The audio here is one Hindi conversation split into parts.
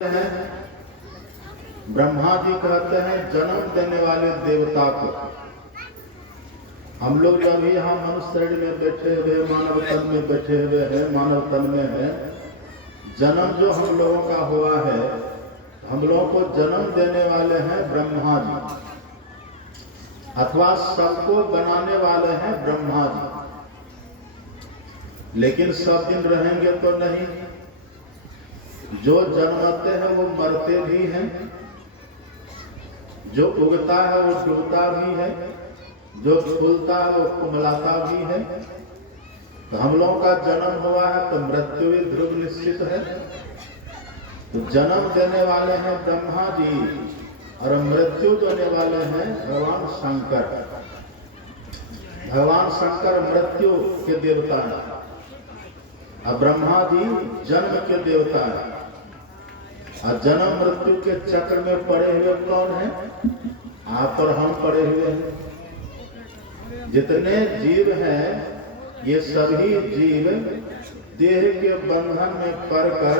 हैं ब्रह्मा जी कहते हैं जन्म देने वाले देवता को। हम लोग जब यहाँ मनुष्य शरीर में बैठे हुए, मानव तन में बैठे हुए हैं, मानव तन में है, जन्म जो हम लोगों का हुआ है, हम लोगों को जन्म देने वाले हैं ब्रह्मा जी, अथवा सबको बनाने वाले हैं ब्रह्मा जी। लेकिन सब दिन रहेंगे तो नहीं। जो जन्मते हैं वो मरते भी हैं, जो उगता है वो डूबता भी है, जो फूलता है वो कुमलाता भी है। तो हम लोगों का जन्म हुआ है तो मृत्यु भी ध्रुव निश्चित है। तो जन्म देने वाले हैं ब्रह्मा जी और मृत्यु देने वाले हैं भगवान शंकर। भगवान शंकर मृत्यु के देवता हैं और ब्रह्मा जी जन्म के देवता हैं। और जन्म मृत्यु के चक्र में पड़े हुए कौन है? आप और हम पड़े हुए हैं। जितने जीव हैं ये सभी जीव देह के बंधन में पड़कर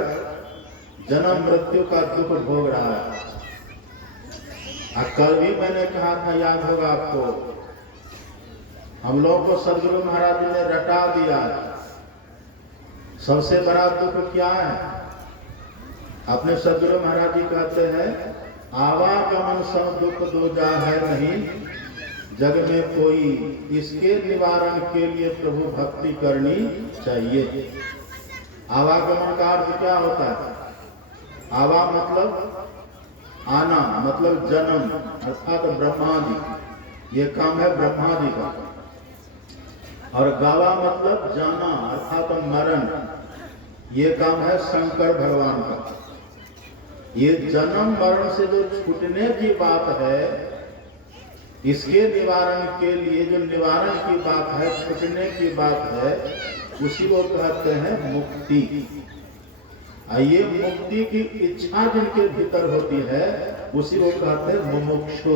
जन्म मृत्यु का दुख भोग रहा है। कल भी मैंने कहा था, याद होगा आपको, हम लोगों को सदगुरु महाराज जी ने रटा दिया। सबसे बड़ा दुख क्या है? अपने सदगुरु महाराज जी कहते हैं आवागमन सब दुख दो जा है नहीं, जग में कोई, इसके निवारण के लिए प्रभु भक्ति करनी चाहिए। आवागमन का अर्थ क्या होता है? आवा मतलब आना, मतलब जन्म, अर्थात ब्रह्मा जी, ये काम है ब्रह्मा जी का। और गावा मतलब जाना, अर्थात मरण, ये काम है शंकर भगवान का। ये जन्म मरण से जो छूटने की बात है, इसके निवारण के लिए जो निवारण की बात है, छूटने की बात है, उसी को कहते हैं मुक्ति। ये मुक्ति की इच्छा जिनके भीतर होती है उसी को कहते हैं मुमुक्षु।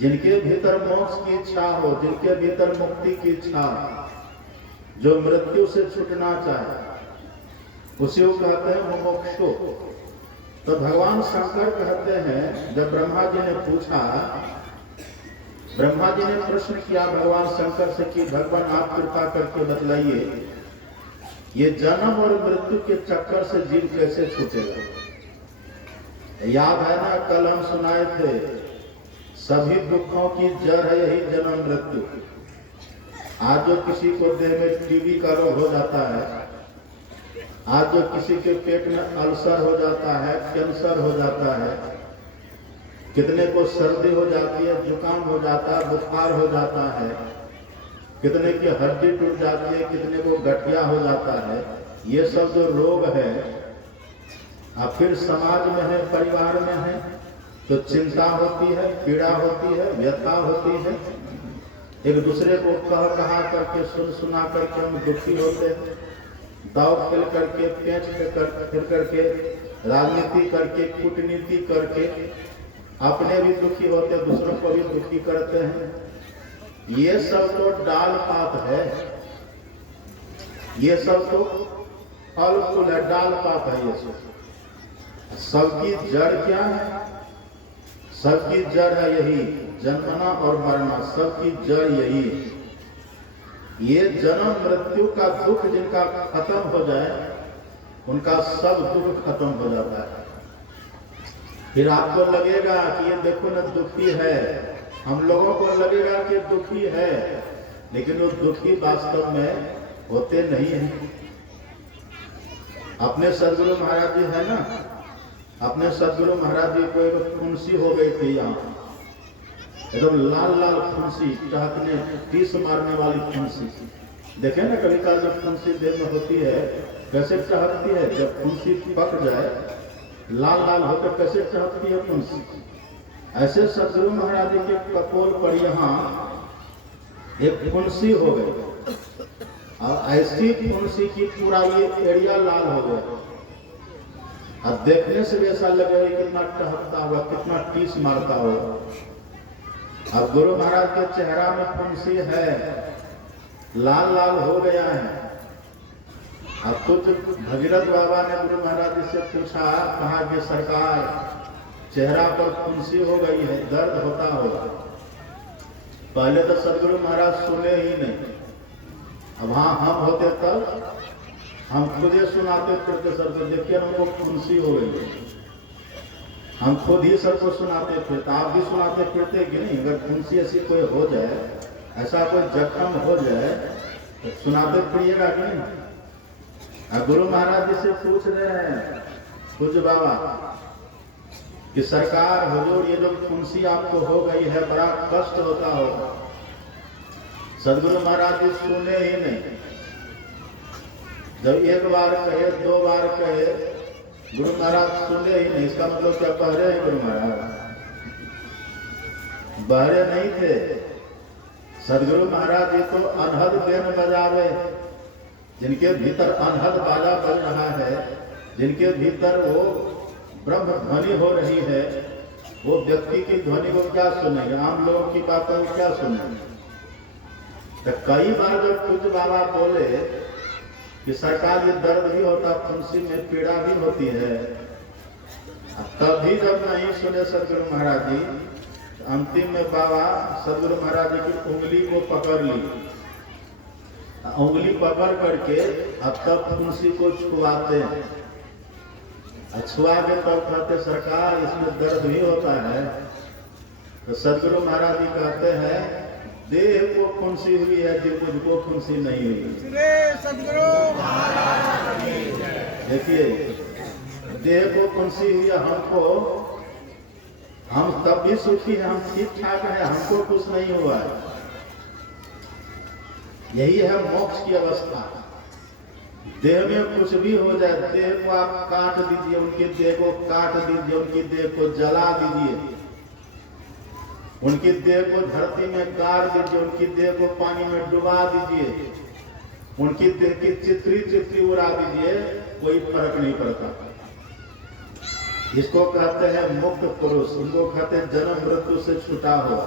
जिनके भीतर मोक्ष की इच्छा हो, जिनके भीतर मुक्ति की इच्छा, जो मृत्यु से छूटना चाहे, उसी को कहते हैं मुमुक्षु। तो भगवान शंकर कहते हैं, जब ब्रह्मा जी ने पूछा, ब्रह्मा जी ने प्रश्न किया भगवान शंकर से कि भगवान आप कृपा करके बतलाइए, ये जन्म और मृत्यु के चक्कर से जीव कैसे छूटेगा? याद है ना, कल हम सुनाए थे, सभी दुखों की जड़ है यही जन्म मृत्यु। आज जो किसी को देह में टीबी का रोग हो जाता है, आज जो किसी के पेट में अल्सर हो जाता है, कैंसर हो जाता है, कितने को सर्दी हो जाती है, जुकाम हो जाता है, बुखार हो जाता है, कितने की हड्डी टूट जाती है, कितने को गठिया हो जाता है, ये सब जो रोग है, अब फिर समाज में है, परिवार में है, तो चिंता होती है, पीड़ा होती है, व्यथा होती है। एक दूसरे को कहा करके, सुना करके हम दुखी होते हैं। दाव खेल करके, पेच फिर करके, राजनीति करके, कूटनीति करके अपने भी दुखी होते, दूसरों को भी दुखी करते हैं। ये सब तो डाल पात है, ये सब तो फल फूल है, डाल पात है। ये सबकी जड़ क्या है? सबकी जड़ है यही जन्मना और मरना, सबकी जड़ यही है। ये जन्म मृत्यु का दुख जिनका खत्म हो जाए, उनका सब दुख खत्म हो जाता है। फिर आपको लगेगा कि ये देखो ना दुखी है, हम लोगों को लगेगा कि दुखी है, लेकिन वो दुखी वास्तव में होते नहीं है। अपने सदगुरु महाराज जी है ना, अपने सदगुरु महाराज जी को एक फुंसी हो गई थी, यहाँ एकदम लाल लाल फुंसी, टहकने, टीस मारने वाली फुंसी। देखे ना कभी कभी जब फुंसी देह में होती है कैसे टहकती है, जब फुंसी पक जाए लाल लाल होकर कैसे टहकती है फुंसी। ऐसे सदगुरु महाराज जी के कपोल पर यहाँ एक फुंसी हो गई, और ऐसी फुंसी की पूरा ये एरिया लाल हो गया। अब देखने से भी ऐसा लगेगा कितना टहकता होगा, कितना टीस मारता होगा। अब गुरु महाराज के चेहरा में फुंसी है, लाल लाल हो गया है, अब कुछ भगीरथ बाबा ने गुरु महाराज जी से पूछा, कहा कि सरकार चेहरा पर फुंसी हो गई है, दर्द होता होगा। पहले तो सदगुरु महाराज सुने ही नहीं। अब हाँ हम होते तब हम खुद ही सुनाते फिरते सबको, देखिए हमको फुंसी हो गई है, हम खुद ही सबको सुनाते फिरते। आप भी सुनाते फिरते कि नहीं? अगर फुंसी ऐसी कोई हो जाए, ऐसा कोई जख्म हो जाए तो सुनाते फिरिएगा कि नहीं? अब गुरु महाराज जी से पूछ रहे हैं पूज्य बाबा कि सरकार हुजूर ये जो फुंसी आपको हो गई है बड़ा कष्ट होता होगा। सदगुरु महाराज जी सुने ही नहीं। जब एक बार कहे, दो बार कहे, गुरु महाराज सुने ही नहीं। इसका मतलब क्या बहरे हैं गुरु महाराज? बहरे नहीं थे। सदगुरु महाराज जी तो अनहद बेन बजावे, जिनके भीतर अनहद बाजा बज रहा है, जिनके भीतर वो ब्रह्म ध्वनि हो रही है, वो व्यक्ति की ध्वनि को क्या सुनेंगे? आम लोगों की बातों को क्या सुनेंगे? तो कई बार जब पूज्य बाबा बोले कि सरकार ये दर्द भी होता, फुंसी में पीड़ा भी होती है, तब भी जब नहीं सुने सदगुरु महाराज जी, अंतिम में बाबा सदगुरु महाराज जी की उंगली को पकड़ ली। उंगली पकड़ करके अब तब फुंसी को छुआते हैं। छुआ के तब कहते सरकार इसमें दर्द भी होता है। तो सदगुरु महाराज जी कहते हैं देह को फुंसी हुई है, जो मुझको फुंसी नहीं हुई। देखिए देह को फुंसी हुई है हमको, हम तब भी सुखी हैं, हम ठीक ठाक हैं, हमको कुछ नहीं हुआ है। यही है मोक्ष की अवस्था। देह में कुछ भी हो जाए, देह को आप काट दीजिए, उनकी देह को काट दीजिए, उनकी देह को जला दीजिए, उनकी देह को धरती में गाड़ दीजिए, उनकी देह को पानी में डुबा दीजिए, उनकी देह की चित्री चित्री उड़ा दीजिए, कोई फर्क नहीं पड़ता। इसको कहते हैं मुक्त पुरुष, उनको कहते हैं जन्म मृत्यु से छूटा हुआ।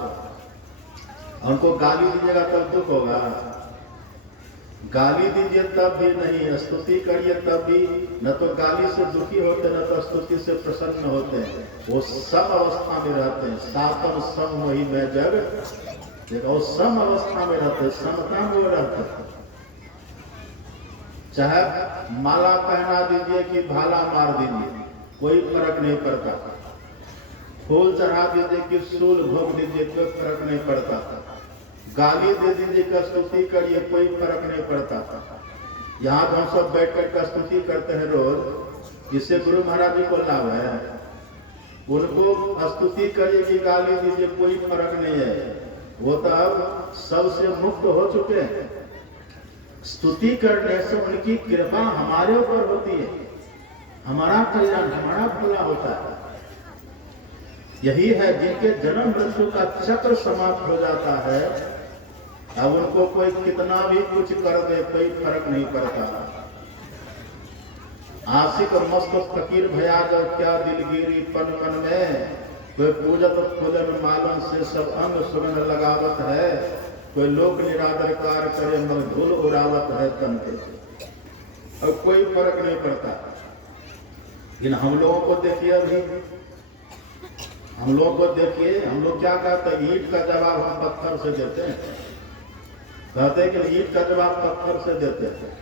उनको गाली दीजिएगा तब दुख होगा, गाली दीजिए तब भी नहीं, स्तुति करिए तब भी न तो गाली से दुखी होते, न तो स्तुति से प्रसन्न होते हैं। वो सम अवस्था में रहते हैं। सातम सम वही में जग, देखो सम अवस्था में रहते, समता में रहते। चाहे माला पहना दीजिए कि भाला मार दीजिए, कोई फर्क नहीं पड़ता। फूल चढ़ा दीजिए कि सूल भोग दीजिए, कोई फर्क नहीं पड़ता। गाली दे दीजिए का स्तुति करिए, कोई फर्क नहीं पड़ता। यहाँ तो हम सब बैठ कर का स्तुति करते हैं रोज, इससे गुरु महाराज जी को लाभ है। उनको स्तुति करिए कि गाली दीजिए, कोई फर्क नहीं है। वो तो अब सबसे मुक्त हो चुके हैं। स्तुति करने से उनकी कृपा हमारे ऊपर होती है, हमारा कल्याण, हमारा भला होता है। यही है जिनके जन्म मृत्यु का चक्र समाप्त हो जाता है, अब उनको कोई कितना भी कुछ कर दे, कोई फर्क नहीं पड़ता। आशिक और मस्त फकीर भया जब क्या दिलगिरी पन मन में, कोई पूजत फूलन मालन से सब अंग सुगंध लगावत है, कोई लोक निरादर कार करे मगर धूल उड़ावत है तन के, और कोई फर्क नहीं पड़ता। लेकिन हम लोगों को देखिए, अभी हम लोग को देखिए, हम लोग क्या कहते हैं, ईंट का जवाब हम पत्थर से देते हैं। कहते हैं कि ईंट का जवाब पत्थर से देते हैं।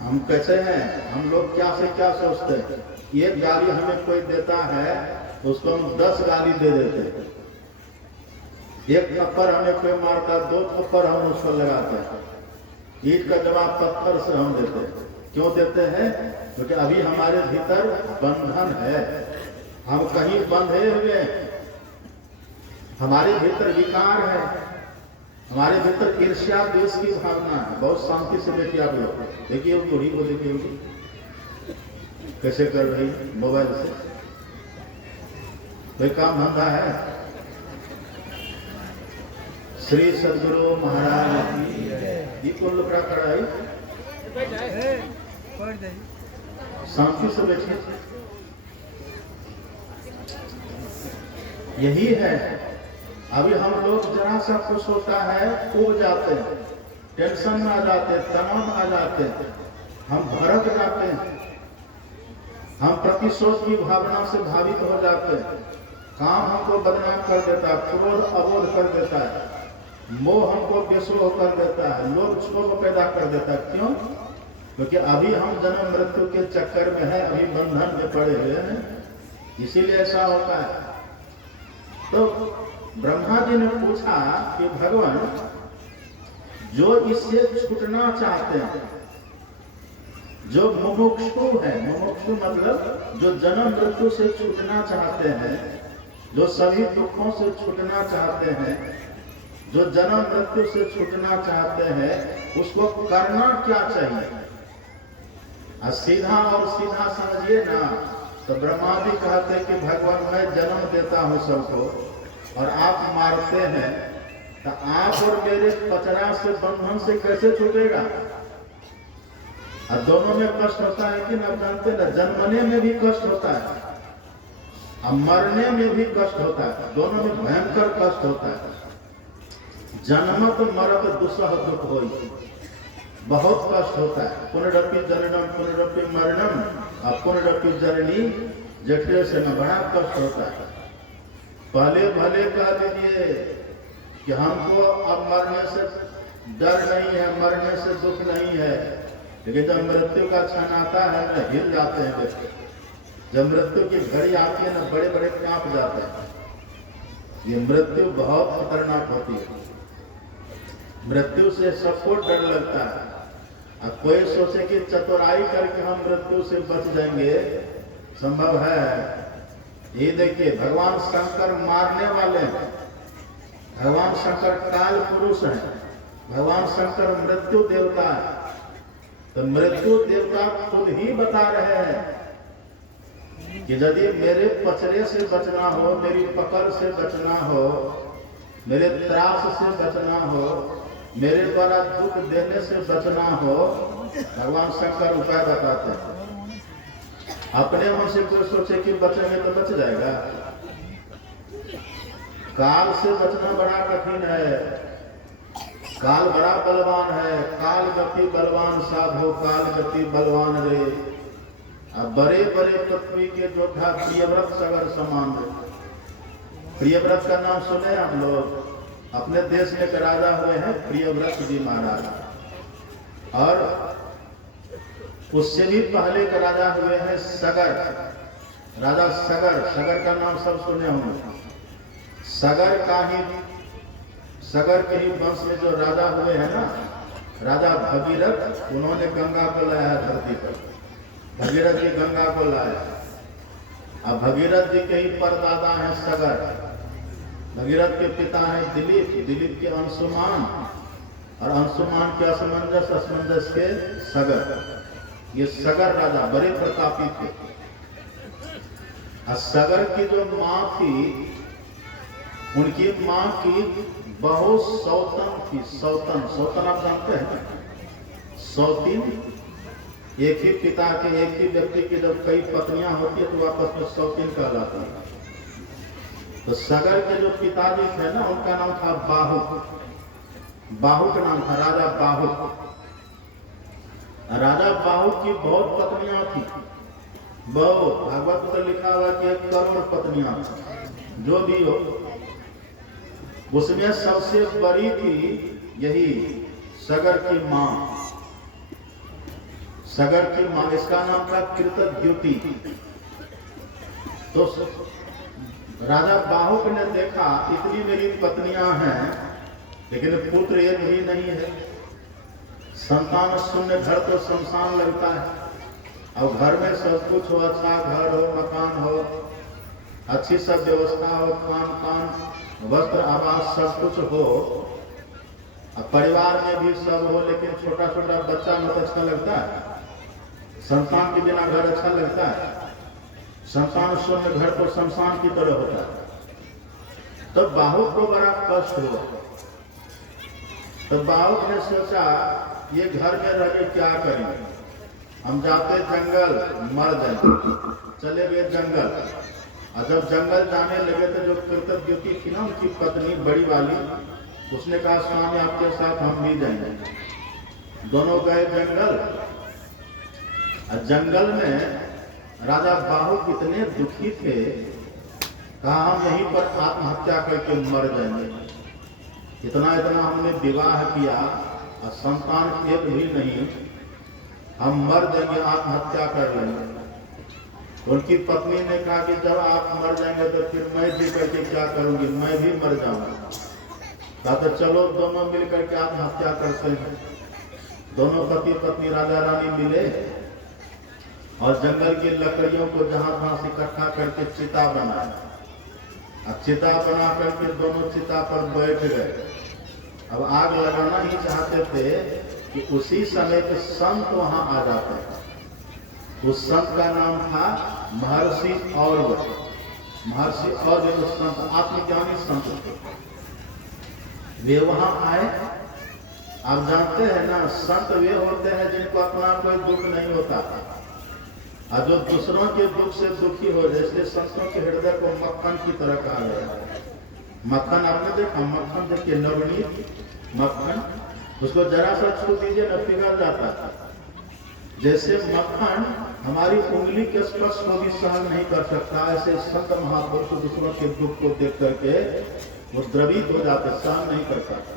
हम कैसे हैं, हम लोग क्या से क्या सोचते हैं, एक गाली हमें कोई देता है उसको हम 10 गाली दे देते हैं। एक थप्पड़ हमें कोई मारता, 2 थप्पड़ हम उसको लगाते हैं। ईंट का जवाब पत्थर से हम देते हैं। क्यों देते हैं? क्योंकि अभी हमारे भीतर बंधन है, हम कहीं बंधे हुए, हमारे भीतर विकार है, हमारे भीतर ईर्ष्या द्वेष की भावना है। बहुत शांति से देखिए आप लोग, देखिए बूढ़ी को देखिए कैसे कर रही मोबाइल से, कोई काम धंधा है। श्री सदगुरु महाराज जी को लुकड़ा खड़ा है, शांति से बैठिए। यही है, अभी हम लोग जरा सा कुछ होता है उब जाते हैं, टेंशन में आ जाते हैं, तनाव में आ जाते हैं, हम भड़क जाते हैं, हम प्रतिशोध की भावना से भावित हो जाते हैं, काम हमको बदनाम कर देता है, क्रोध अवोध कर देता है, मोह हमको बेसोह कर देता है, लोभ क्षोभ पैदा कर देता है। क्यों? क्योंकि अभी हम जन्म मृत्यु के चक्कर में है, अभी बंधन में पड़े हुए हैं, इसीलिए ऐसा होता है। तो ब्रह्मा जी ने पूछा कि भगवान, जो इससे छूटना चाहते हैं, जो मुमुक्षु है, मुमुक्षु मतलब जो जन्म मृत्यु से छूटना चाहते हैं, जो सभी दुखों से छूटना चाहते हैं, जो जन्म मृत्यु से छूटना चाहते हैं, उसको करना क्या चाहिए? सीधा और सीधा समझिए ना, तो ब्रह्मा जी कहते कि भगवान मैं जन्म देता हूं सबको और आप मारते हैं, तो आप और मेरे पचरा से बंधन से कैसे छूटेगा? और दोनों में कष्ट होता है कि ना, जानते ना, जन्मने में भी कष्ट होता है और मरने में भी कष्ट होता है, दोनों में भयंकर कष्ट होता है। जन्मत मरत दुसह दुख होई, बहुत कष्ट होता है। पुनरपि जननम पुनरपि मरणम और पुनरपि जननी जठरे से न, बड़ा कष्ट होता है। पहले भले कह दीजिए कि हमको अब मरने से डर नहीं है, मरने से दुख नहीं है, लेकिन जब मृत्यु का क्षण आता है ना, हिल जाते हैं व्यक्ति। जब मृत्यु की घड़ी आती है ना, बड़े बड़े कांप जाते हैं। ये मृत्यु बहुत खतरनाक होती है, मृत्यु से सबको डर लगता है। अब कोई सोचे कि चतुराई करके हम मृत्यु से बच जाएंगे, संभव है? ये देखिए, भगवान शंकर मारने वाले हैं, भगवान शंकर काल पुरुष हैं, भगवान शंकर मृत्यु देवता है। तो मृत्यु देवता खुद ही बता रहे हैं कि यदि मेरे पचड़े से बचना हो, मेरी पकड़ से बचना हो, मेरे त्रास से बचना हो, मेरे द्वारा दुख देने से बचना हो, भगवान शंकर उपाय बताते हैं। अपने मन से कोई सोचे कि बचेंगे तो बच जाएगा? काल से बचना बड़ा कठिन है, काल बड़ा बलवान है। काल गति बलवान साधो, काल गति बलवान रे। अब बड़े बड़े पृथ्वी के जोधा प्रियव्रत सगर समान रे। प्रियव्रत का नाम सुने आप लोग? अपने देश में एक राजा हुए हैं प्रियव्रत जी महाराज, और उससे भी पहले का राजा हुए हैं सगर, राजा सगर। सगर का नाम सब सुने होंगे। सगर के ही वंश में जो राजा हुए हैं ना, राजा भगीरथ, उन्होंने गंगा को लाया धरती पर। भगीरथ जी गंगा को लाए। अब भगीरथ जी के ही परदादा हैं सगर। भगीरथ के पिता हैं दिलीप, दिलीप के अंशुमान, और अंशुमान के असमंजस के सगर। ये सगर राजा बड़े प्रतापी थे। और सगर की जो माँ थी, उनकी माँ की बहुत सौतन थी। सौतन आप जानते हैं? सौतीन, एक ही पिता के, एक ही व्यक्ति की जब कई पत्नियां होती है तो आपस में सौतीन कहलाती है। तो सगर के जो पिताजी थे ना, उनका नाम था बाहुक। बाहुक नाम था, राजा बाहुक। राजा बाहुक की बहुत पत्नियां थी, बहुत। भागवत में लिखा हुआ कि 1 करोड़ पत्नियां, जो भी हो। उसमें सबसे बड़ी थी यही सगर की मां। सगर की मां, इसका नाम था कृतद्युति। तो राजा बाहुक ने देखा, इतनी मेरी पत्नियां हैं, लेकिन पुत्र एक भी नहीं है। संतान शून्य घर तो शमशान लगता है। और घर में सब कुछ हो, अच्छा घर हो, मकान हो, अच्छी सब व्यवस्था हो, खान पान, वस्त्र आवास सब कुछ हो, अब परिवार में भी सब हो, लेकिन छोटा छोटा बच्चा मत अच्छा लगता है? संतान के बिना घर अच्छा लगता है? संतान शून्य घर तो शमशान की तरह होता है। तो बाहुक को बड़ा कष्ट हुआ। तो बाहुक ने सोचा, ये घर में रह के क्या करेंगे, हम जाते जंगल, मर जाएंगे। चले गए जंगल, और जब जंगल जाने लगे तो जो कृतद्युति थी ना, उनकी पत्नी बड़ी वाली, उसने कहा स्वामी आपके साथ हम भी जाएंगे। दोनों गए जंगल। और जंगल में राजा बाहु कितने दुखी थे, कहा हम यहीं पर आत्महत्या करके मर जाएंगे। इतना इतना हमने विवाह किया और संतान एक भी नहीं, हम मर जाएंगे, आत्महत्या कर लेंगे। उनकी पत्नी ने कहा कि जब आप मर जाएंगे तो फिर मैं जी करके क्या करूंगी, मैं भी मर जाऊंगा। कहा तो चलो दोनों मिलकर के आत्महत्या करते हैं। दोनों पति पत्नी राजा रानी मिले और जंगल की लकड़ियों को जहां तहां से इकट्ठा करके चिता बनाया। अब चिता बना करके दोनों चिता पर बैठ गए। अब आग लगाना ही चाहते थे कि उसी समय पे संत वहां आ जाते हैं। उस संत का नाम था महर्षि औरव। महर्षि औरव संत, आत्मज्ञानी संत थे। वे वहां आए। आप जानते हैं ना, संत वे होते हैं जिनको अपना कोई दुख नहीं होता और जो दूसरों के दुख से दुखी हो जाए। इसलिए संतों के हृदय को मक्खन की तरह कहा गया। मक्खन आपने देखा, मक्खन देखिए, नवनीत मक्खन, उसको जरा सा छू दीजिए न पिघल जाता है। जैसे मक्खन हमारी उंगली के स्पर्श को भी सहन नहीं कर सकता, ऐसे संत महापुरुष दूसरों के दुख को देख करके वो द्रवित हो जाते, सहन नहीं कर पाते।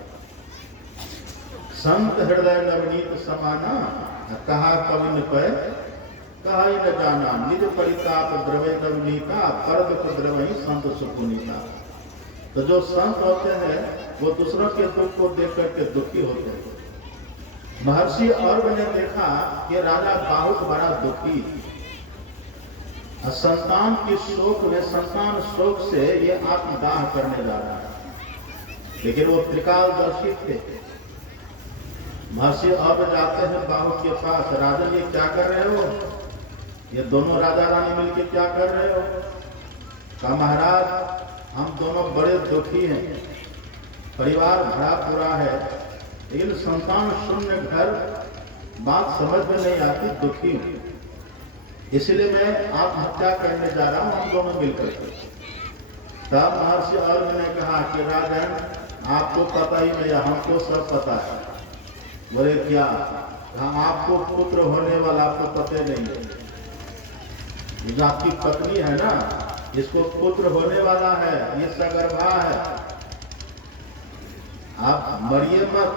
संत हृदय नवनीत समाना, कहा कविन पे कहा ही न जाना, निज परिताप द्रवे नवनीता, पर दुख द्रवही संत सुपुनीता। तो जो संत होते हैं वो दूसरों के दुख को देख करके दुखी होते हैं। महर्षि औरव ने देखा कि राजा बाहु बड़ा दुखी, संतान की शोक में, संतान शोक से ये आत्मदाह करने जा रहा है। लेकिन वो त्रिकालदर्शी थे। महर्षि औरव जाते हैं बाहु के पास, राजन ये क्या कर रहे हो, ये दोनों राजा रानी मिलकर क्या कर रहे हो। कहा महाराज हम दोनों बड़े दुखी हैं, परिवार भरा पूरा है, लेकिन संतान शून्य घर, बात समझ में नहीं आती, दुखी हूं, इसलिए मैं आत्महत्या करने जा रहा हूं, हम दोनों मिलकर। तब महर्षि औरव ने कहा कि राजन आपको पता ही नहीं, हमको सब पता है। बोले क्या? आपको पुत्र होने वाला आपको पता नहीं। जो आपकी पत्नी है ना, इसको पुत्र होने वाला है, ये सगर्भा है, आप मरिए मत,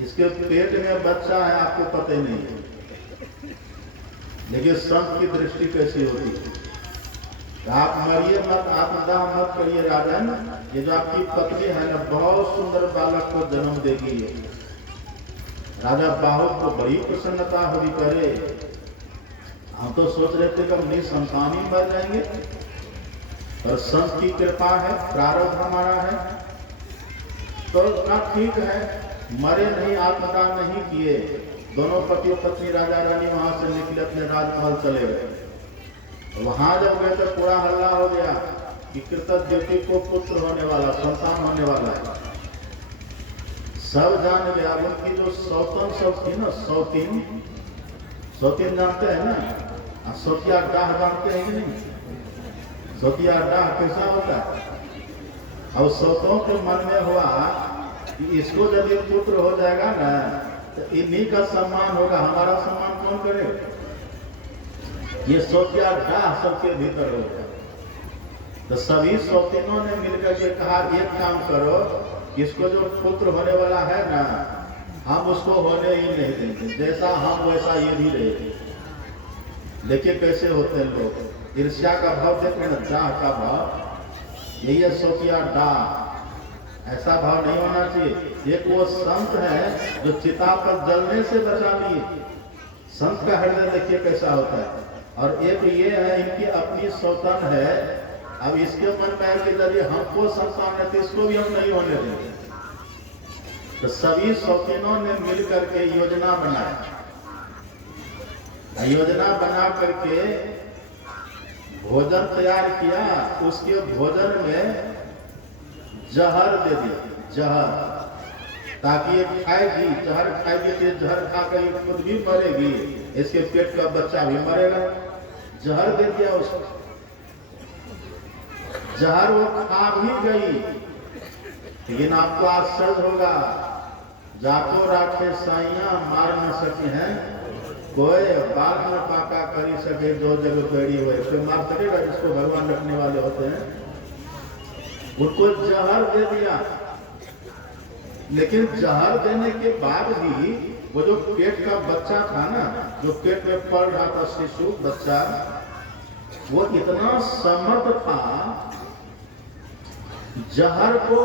इसके पेट में बच्चा है, आपको पता ही नहीं। लेकिन संत की दृष्टि कैसी होती है, आप मरिए मत, आत्मदाह मत करिए राजन, ये जो आपकी पत्नी है ना, बहुत सुंदर बालक को जन्म देगी। राजा बाहु को बड़ी प्रसन्नता हुई, करे हम तो सोच रहे थे कि हम निसंतान ही मर जाएंगे, और संत की कृपा है, प्रारब्ध हमारा है, तो ना ठीक है, मरे नहीं, आत्मदान नहीं किए। दोनों पति पत्नी राजा रानी वहां से निकले, अपने राजमहल चले गए। वहां जब गए तो पूरा हल्ला हो गया कि कृतज्ञ को पुत्र होने वाला, संतान होने वाला है। सब जान गया। उनकी जो सौतन सब थी ना, सौतीन, सौतीन जानते हैं ना, सौतिया डाह जानते हैं कि नहीं? सौतिया डाह कैसा होता है? अब सौतों के मन में हुआ कि इसको जब ये पुत्र हो जाएगा ना तो इन्हीं का सम्मान होगा, हमारा सम्मान कौन करेगा? ये सौतिया डाह सबके भीतर होगा। तो सभी सौतीनों ने मिलकर के कहा एक काम करो, इसको जो पुत्र होने वाला है ना, हम उसको होने ही नहीं देंगे, जैसा हम वैसा ये भी रहेगी। देखिए कैसे होते हैं लोग, ईर्ष्या का भाव देखें ना, डाह का भाव, यही है सौतिया डाह। ऐसा भाव नहीं होना चाहिए। एक वो संत है जो चिता पर जलने से बचा लिए, संत का हृदय देखिए कैसा होता है। और एक ये है, इनकी अपनी सौतन है, अब इसके मन में है कि यदि हमको संतान है तो इसको भी हम नहीं होने देंगे। तो सभी सौतीनों ने मिल करके योजना बनाई। योजना बना करके भोजन तैयार किया, उसके भोजन में जहर दे दिया, जहर, ताकि ये खाएगी, जहर खाएगी तो जहर खाकर ये खुद भी मरेगी, इसके पेट का बच्चा भी मरेगा। जहर दे दिया उसको, जहर वो खा भी गई। लेकिन आपको आश्चर्य होगा, जाको राखे साइया मार न सके हैं कोई, बाल न पाका करी सके जो जग पेड़ी हुए। कोई मार सकेगा जिसको भगवान रखने वाले होते हैं? उनको जहर दे दिया, लेकिन जहर देने के बाद भी वो जो पेट का बच्चा था ना, जो पेट में पल रहा था शिशु बच्चा, वो इतना समर्थ था, जहर को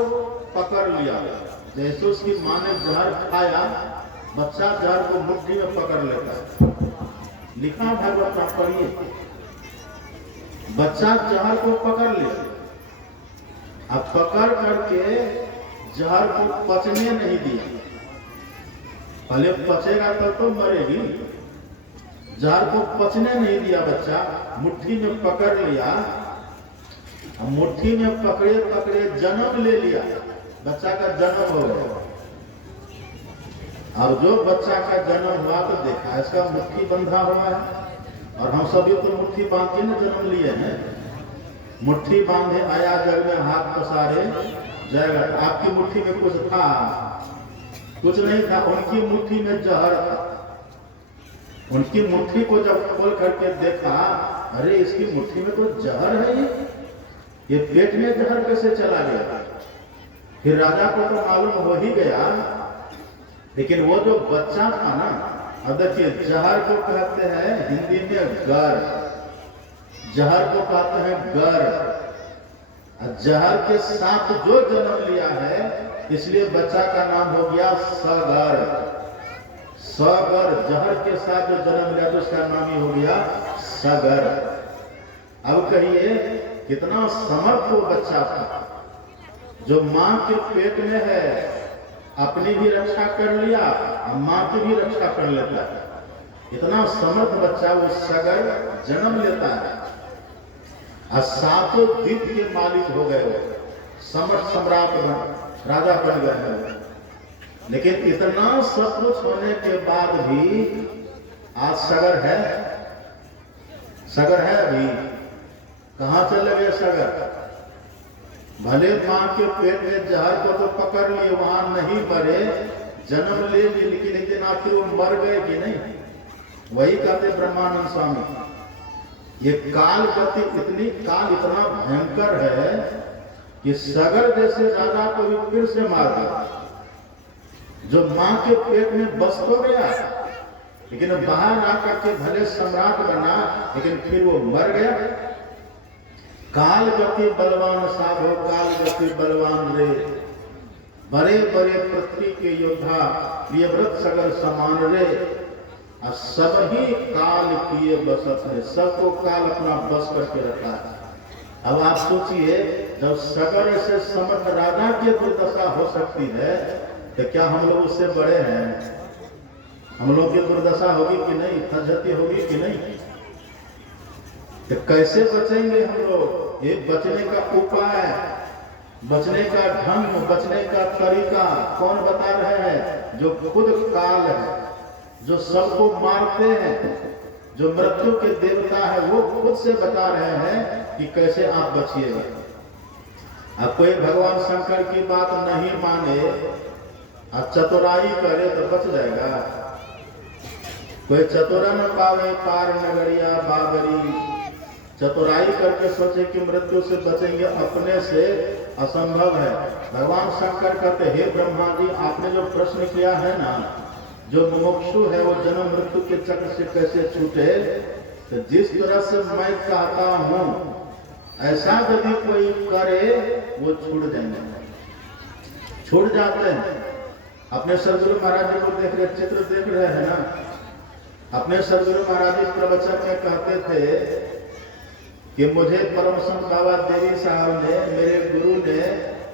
पकड़ लिया। जैसे उसकी माँ ने जहर खाया, बच्चा जहर को मुट्ठी में पकड़ लेता है। लिखा भागवत में पढ़िए, बच्चा जहर को पकड़ ले, अब पकड़ करके जहर को पचने नहीं दिया। पहले पचेगा तब तो मरेगी। जहर को पचने नहीं दिया, बच्चा मुट्ठी में पकड़ लिया। मुट्ठी में पकड़े पकड़े जन्म ले लिया, बच्चा का जन्म हो गया। अब जो बच्चा का जन्म हुआ तो देखा इसका मुट्ठी बंधा हुआ है, और हम सभी तो मुट्ठी बांध के न जन्म लिए हैं। मुट्ठी बांधे आया जग में हाथ पसारे जाएगा। आपकी मुट्ठी में कुछ था? कुछ नहीं था। उनकी मुट्ठी में जहर था। उनकी मुट्ठी को जब खोल करके देखा, अरे इसकी मुट्ठी में तो जहर है, ये पेट में जहर कैसे चला गया? फिर राजा को तो मालूम हो ही गया, लेकिन वो जो बच्चा था ना, अब देखिए जहर को कहते हैं हिंदी में गर, जहर को कहते हैं गर। जहर के साथ जो जन्म लिया है, इसलिए बच्चा का नाम हो गया सगर। सगर, जहर के साथ जो जन्म लिया तो उसका नाम ही हो गया सगर। अब कहिए कितना समर्थ वो बच्चा था, जो मां के पेट में है, अपनी भी रक्षा कर लिया और मां की भी रक्षा कर लेता है। इतना समर्थ बच्चा वो सगर जन्म लेता है, और सातों द्वीप के मालिक हो गए, समर्थ सम्राट बन, राजा बन गए। लेकिन इतना सब कुछ होने के बाद भी आज सगर है? सगर है अभी? कहां चले गए सगर? भले मां के पेट में जहर को तो पकड़ लिए, वहां नहीं मरे, जन्म ले लिए, लेकिन आखिर वो मर गए कि नहीं? वही कहते ब्रह्मानंद स्वामी, ये काल गति काल इतना भयंकर है कि सगर जैसे राजा को भी फिर से मार दिया, जो मां के पेट में बस तो गया, लेकिन बाहर आकर के भले सम्राट बना, लेकिन फिर वो मर गया। काल गति बलवान साधो, काल गति बलवान रे, बड़े बड़े पृथ्वी के योद्धा, प्रियव्रत सगर समान रे, और सब ही काल किए बसत है, सबको काल अपना बस करके रखा है। अब आप सोचिए, जब सगर से समर्थ राजा की दुर्दशा हो सकती है, तो क्या हम लोग उससे बड़े हैं? हम लोग की दुर्दशा होगी कि नहीं? फजहती होगी कि नहीं? तो कैसे बचेंगे हम लोग? ये बचने का उपाय, बचने का ढंग, बचने का तरीका कौन बता रहे हैं? जो खुद काल है, जो सबको मारते हैं, जो मृत्यु के देवता है, वो खुद से बता रहे हैं कि कैसे आप बचिएगा। अब कोई भगवान शंकर की बात नहीं माने और चतुराई करे तो बच जाएगा? कोई चतुरा न पावे पार नगरिया बाबरी, चतुराई करके सोचे कि मृत्यु से बचेंगे, अपने से असंभव है। भगवान शंकर कहते, हे ब्रह्मा जी, आपने जो प्रश्न किया है ना, जो मुमुक्षु है वो जन्म मृत्यु के चक्र से कैसे छूटे, तो जिस तरह से मैं कहता हूं ऐसा यदि कोई करे, वो छूट जाएंगे, छूट जाते हैं। अपने सदगुरु महाराज जी को देख रहे, चित्र देख रहे हैं ना, अपने सदगुरु महाराज जी प्रवचन में कहते थे कि मुझे परम संत बाबा देवी साहब ने, मेरे गुरु ने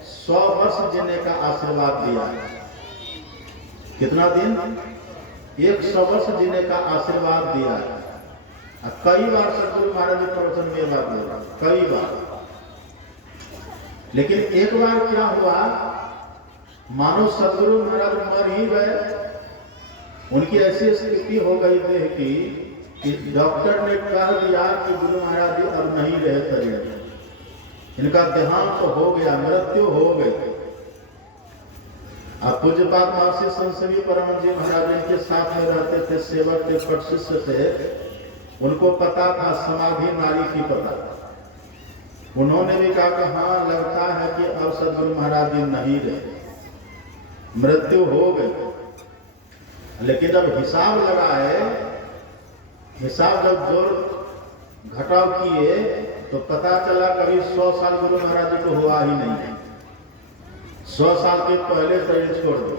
100 वर्ष जीने का आशीर्वाद दिया। कितना दिन? 100 वर्ष जीने का आशीर्वाद दिया। कई बार सदगुरु महाराज जी प्रवचन में बात बोला, कई बार। लेकिन एक बार क्या हुआ, मानो सदगुरु महाराज मर ही गए, उनकी ऐसी स्थिति हो गई देह की कि डॉक्टर ने कह दिया कि गुरु महाराज जी अब नहीं रहे शरीर, इनका देहांत तो हो गया, मृत्यु हो गई। अब पूज्यपाद महर्षि संत परम जी महाराज इनके साथ में रहते थे, सेवक थे, पट शिष्य थे। उनको पता था समाधि नारी की पता। उन्होंने भी कहा कि हाँ लगता है कि अब सदगुरु महाराज जी नहीं रहे, मृत्यु हो गई। लेकिन जब हिसाब लगाए, हिसाब जब जोर घटाव किए तो पता चला कभी 100 साल गुरु महाराज जी को हुआ ही नहीं। 100 साल के पहले शरीर छोड़ दो।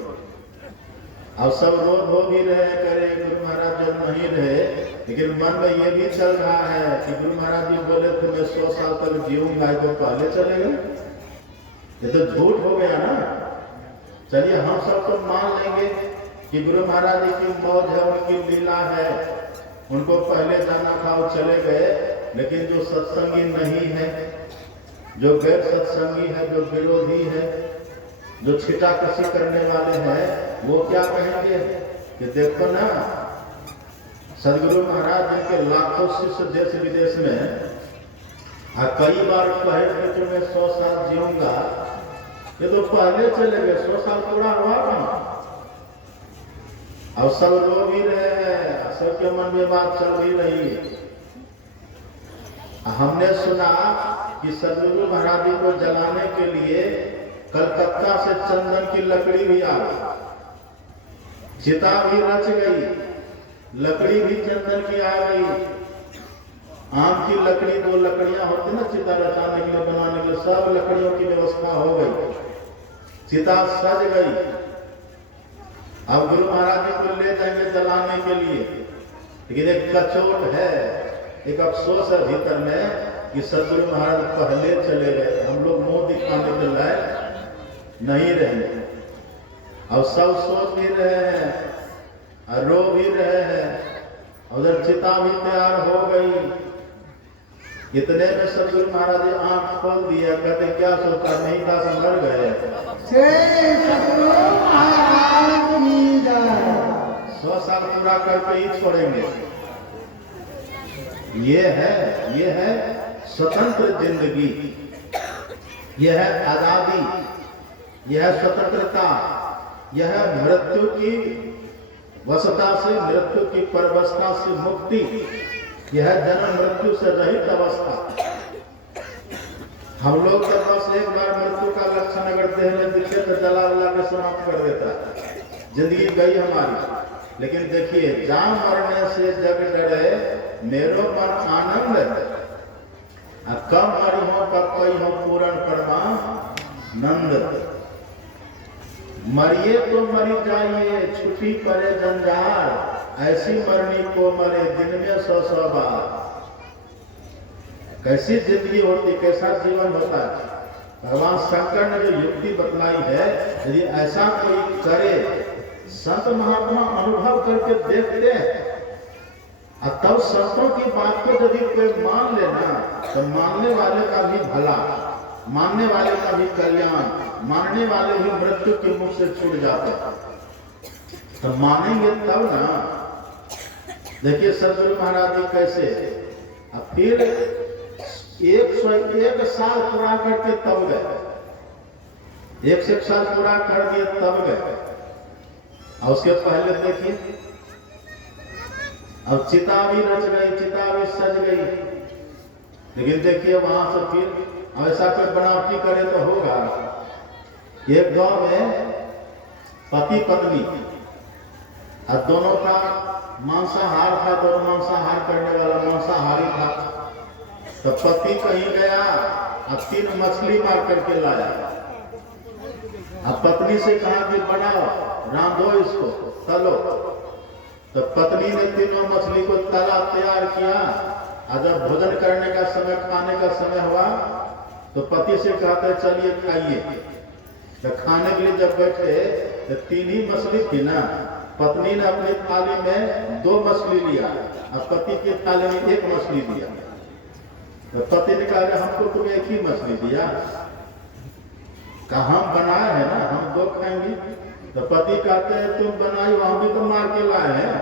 अब सब रोज हो भी रहे करे गुरु महाराज जब नहीं रहे, लेकिन मन में ये भी चल रहा है कि गुरु महाराज जी बोले थे मैं 100 साल तक जीऊंगा, तो पहले चले गए। ये तो झूठ हो गया ना। चलिए हम सब तो मान लेंगे कि गुरु महाराज जी की मौज है, उनकी लीला है, उनको पहले जाना था वो चले गए। लेकिन जो सत्संगी नहीं है, जो गैर सत्संगी है, जो विरोधी है, जो छिटाकशी करने वाले हैं, वो क्या कहेंगे कि देखो ना सदगुरु महाराज जिनके लाखों शिष्य देश विदेश में, कई बार कहे कि मैं 100 साल जीऊंगा, ये तो पहले चले गए, 100 साल पूरा हुआ ना। अब सब रो भी रहे हैं, सबके मन में बात चल ही रही है। हमने सुना कि सदगुरु महाराज जी को जलाने के लिए कलकत्ता से चंदन की लकड़ी भी आ गई, चिता भी रच गई, लकड़ी भी चंदन की आ गई। आम की लकड़ी, 2 लकड़ियां होती ना चिता रचाने के लिए, बनाने के लिए, सब लकड़ियों की व्यवस्था हो गई, चिता सज गई। अब गुरु महाराज जी को ले जाएंगे जलाने के लिए, लेकिन एक कचोट है, एक अफसोस है भीतर में कि सदगुरु महाराज पहले चले गए, हम लोग मुंह दिखाने के लायक नहीं रहे। अब सब सोच भी रहे हैं और रो भी रहे हैं, उधर चिता भी तैयार हो गई। इतने में सदगुरु महाराज जी आंख खोल दिया, कहते क्या सोचा, नहीं था मर गए। 100 साल पूरा करके ही छोड़ेंगे। ये है स्वतंत्र जिंदगी, यह है आजादी, यह है स्वतंत्रता, यह है मृत्यु की वसता से, मृत्यु की परवस्था से मुक्ति, यह है जन्म मृत्यु से रहित अवस्था। हम लोग तो बस एक बार मृत्यु का लक्षण अगर देह में दिखे तो जला के समाप्त कर देता है, जिंदगी गई हमारी। लेकिन देखिए, जान मरने से जग डरे, मेरो मन आनंद, कम मरी हो कपई हो पूर्ण परमानंद। मरिए तो मरी जाइए, छुट्टी पड़े जंजाल, ऐसी मरनी को मरे दिन में 100 बार। कैसी जिंदगी होती, कैसा जीवन होता है। भगवान शंकर ने जो युक्ति बतलाई है, यदि ऐसा कोई करे, संत महात्मा अनुभव करके देखते हैं, और तब संतों की बात को यदि कोई मान लेना, तो मानने वाले का भी भला, मानने वाले का भी कल्याण, मानने वाले भी मृत्यु के मुख से छूट जाते हैं। तो मानेंगे तब ना। देखिए सदगुरु महाराज जी कैसे, अब फिर 101 साल पूरा करके तब गए, 101 साल पूरा कर दिए तब गए। और उसके पहले देखिए, अब चिता भी रच गई, चिता भी सज गई। लेकिन देखिए वहां से फिर ऐसा कोई बनावटी करे तो होगा। एक गांव में पति पत्नी, और दोनों का मांसाहार था, दोनों मांसाहार करने वाला मांसाहारी था। तो पति कहीं गया और 3 मछली मार करके लाया। अब पत्नी से कहा कि बनाओ, रांधो इसको, तलो। तो पत्नी ने तीनों मछली को तला, तैयार किया। और जब भोजन करने का समय, खाने का समय हुआ, तो पति से कहते चलिए खाइए। तो खाने के लिए जब बैठे तो 3 ही मछली थी ना। पत्नी ने अपनी थाली में 2 मछली लिया और पति की थाली में 1 मछली दिया। तो पति ने कहा हमको तुम 1 ही मछली दिया, कहा हम बनाए हैं ना, हम 2 खाएंगे। तो पति कहते हैं तुम बनाई, हम भी तो मार के लाए हैं,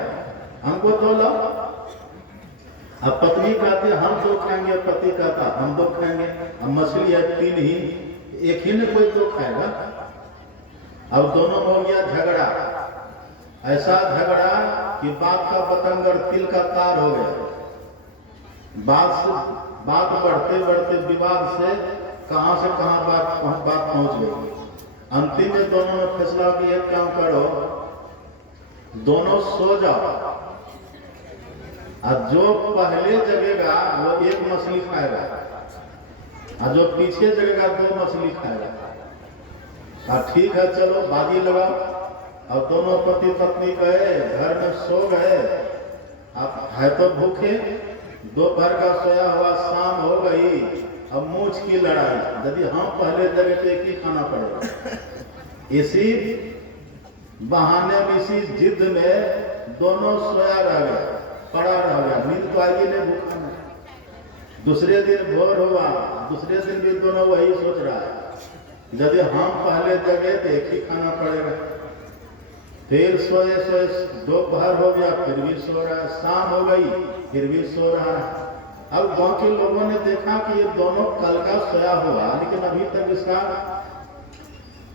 हमको 2 लो। अब पत्नी कहते हम 2 खाएंगे, पति कहता हम 2 खाएंगे। अब मछली है 3 ही, 1 ही ने कोई 2 खाएगा। अब दोनों हो गया झगड़ा, ऐसा झगड़ा कि बात का पतंगर तिल का तार हो गया। बात बढ़ते बढ़ते विवाद से कहां बात पहुंच गई। अंतिम में दोनों ने फैसला किया, एक काम करो, दोनों सो जाओ, और जो पहले जगेगा वो एक मछली खाएगा, और जो पीछे जगेगा 2 मछली खाएगा। ठीक है, चलो बाजी लगाओ। अब दोनों पति पत्नी गए, घर में सो गए। अब है तो भूखे, दोपहर का सोया हुआ, शाम हो गई, अब मूछ की लड़ाई। यदि हम पहले जगह पे एक ही खाना पड़ेगा। इसी बहाने में, इसी जिद में दोनों सोया रह गया, पड़ा रह गया। नींद तो आई नहीं, भूखा नहीं। दूसरे दिन भोर हुआ, दूसरे दिन भी दोनों वही सोच रहा है, यदि हम पहले जगह तो एक ही खाना पड़ेगा। फिर सोए सोए दोपहर हो गया, फिर भी सो रहा है। शाम हो गई, फिर भी सो रहा है। अब गांव के लोगों ने देखा कि ये दोनों कल का सोया हुआ, लेकिन अभी तक इसका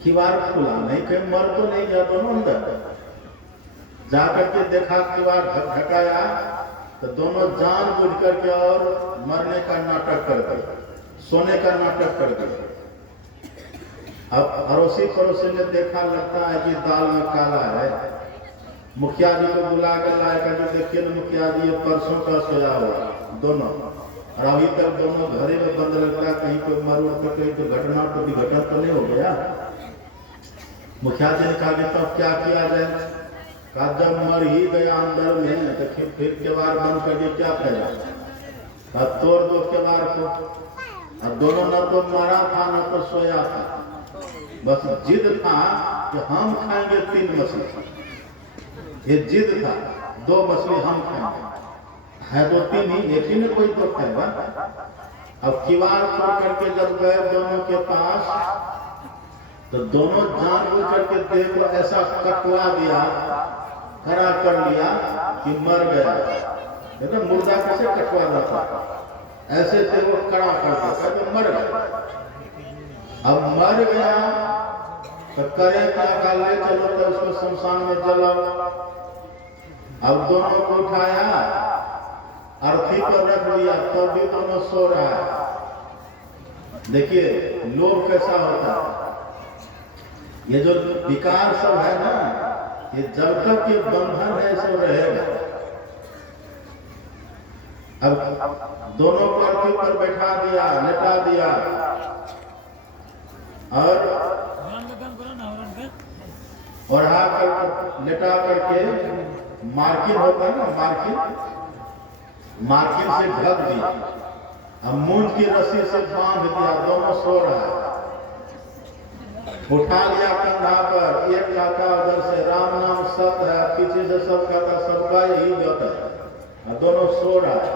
किवाड़ खुला नहीं, कहीं मर तो नहीं गया दोनों अंदर। जाकर के देखा, किवाड़ ढकाया, तो दोनों जानबूझ करके और मरने का नाटक कर गए, सोने का नाटक कर गए। अब अड़ोसी पड़ोसी ने देखा, लगता है कि दाल में काला है। मुखिया जी को बुला कर लाया, जो देखिए ना मुखिया जी, ये परसों का सोया हुआ दोनों, और अभी तक दोनों घरे में बंद लगता है, कहीं कोई मरो तो कहीं तो घटना तो विघटना तो नहीं हो गया। मुखिया जी ने कहा कि तब क्या किया जाए? कहा जब मर ही गया अंदर में तो फिर केवाड़ बंद करके क्या फायदा? कहा तोड़ दो केवाड़ को। और दोनों न तो मरा था न तो सोया था, बस जिद था कि हम खाएंगे 3 मछली। ये जिद था, 2 मछली हम खाएंगे, है तो 3 ही, एक ही ने कोई तो खाएगा। अब किवाड़ तोड़ करके जब गए दोनों के पास, तो दोनों जानबूझ करके देख लो ऐसा कटवा दिया, खड़ा कर लिया कि मर गया। देखो मुर्दा कैसे कटवा जाता, ऐसे थे वो खड़ा कर दिया तो मर गया। अब मर गया तो करें क्या? ले चलो तो उसको शमशान में जलाओ। अब दोनों को उठाया, अर्थी पर रख लिया, तो भी दोनों सो रहा है। देखिए लोभ कैसा होता है। ये जो विकार सब है ना, ये जब तक ये बंधन है सब रहेगा। अब दोनों को अर्थी पर बैठा दिया, लेटा दिया, और लेटा करके मार्किन होता है ना, मार्किन से ढक दिया। अब मूंज की रस्सी से बांध दिया, दोनों सो रहा है। उठा लिया कंधा पर, एक कहता उधर से राम नाम सत्य है, पीछे से सब कहता सबका यही गत है, दोनों सो रहा है।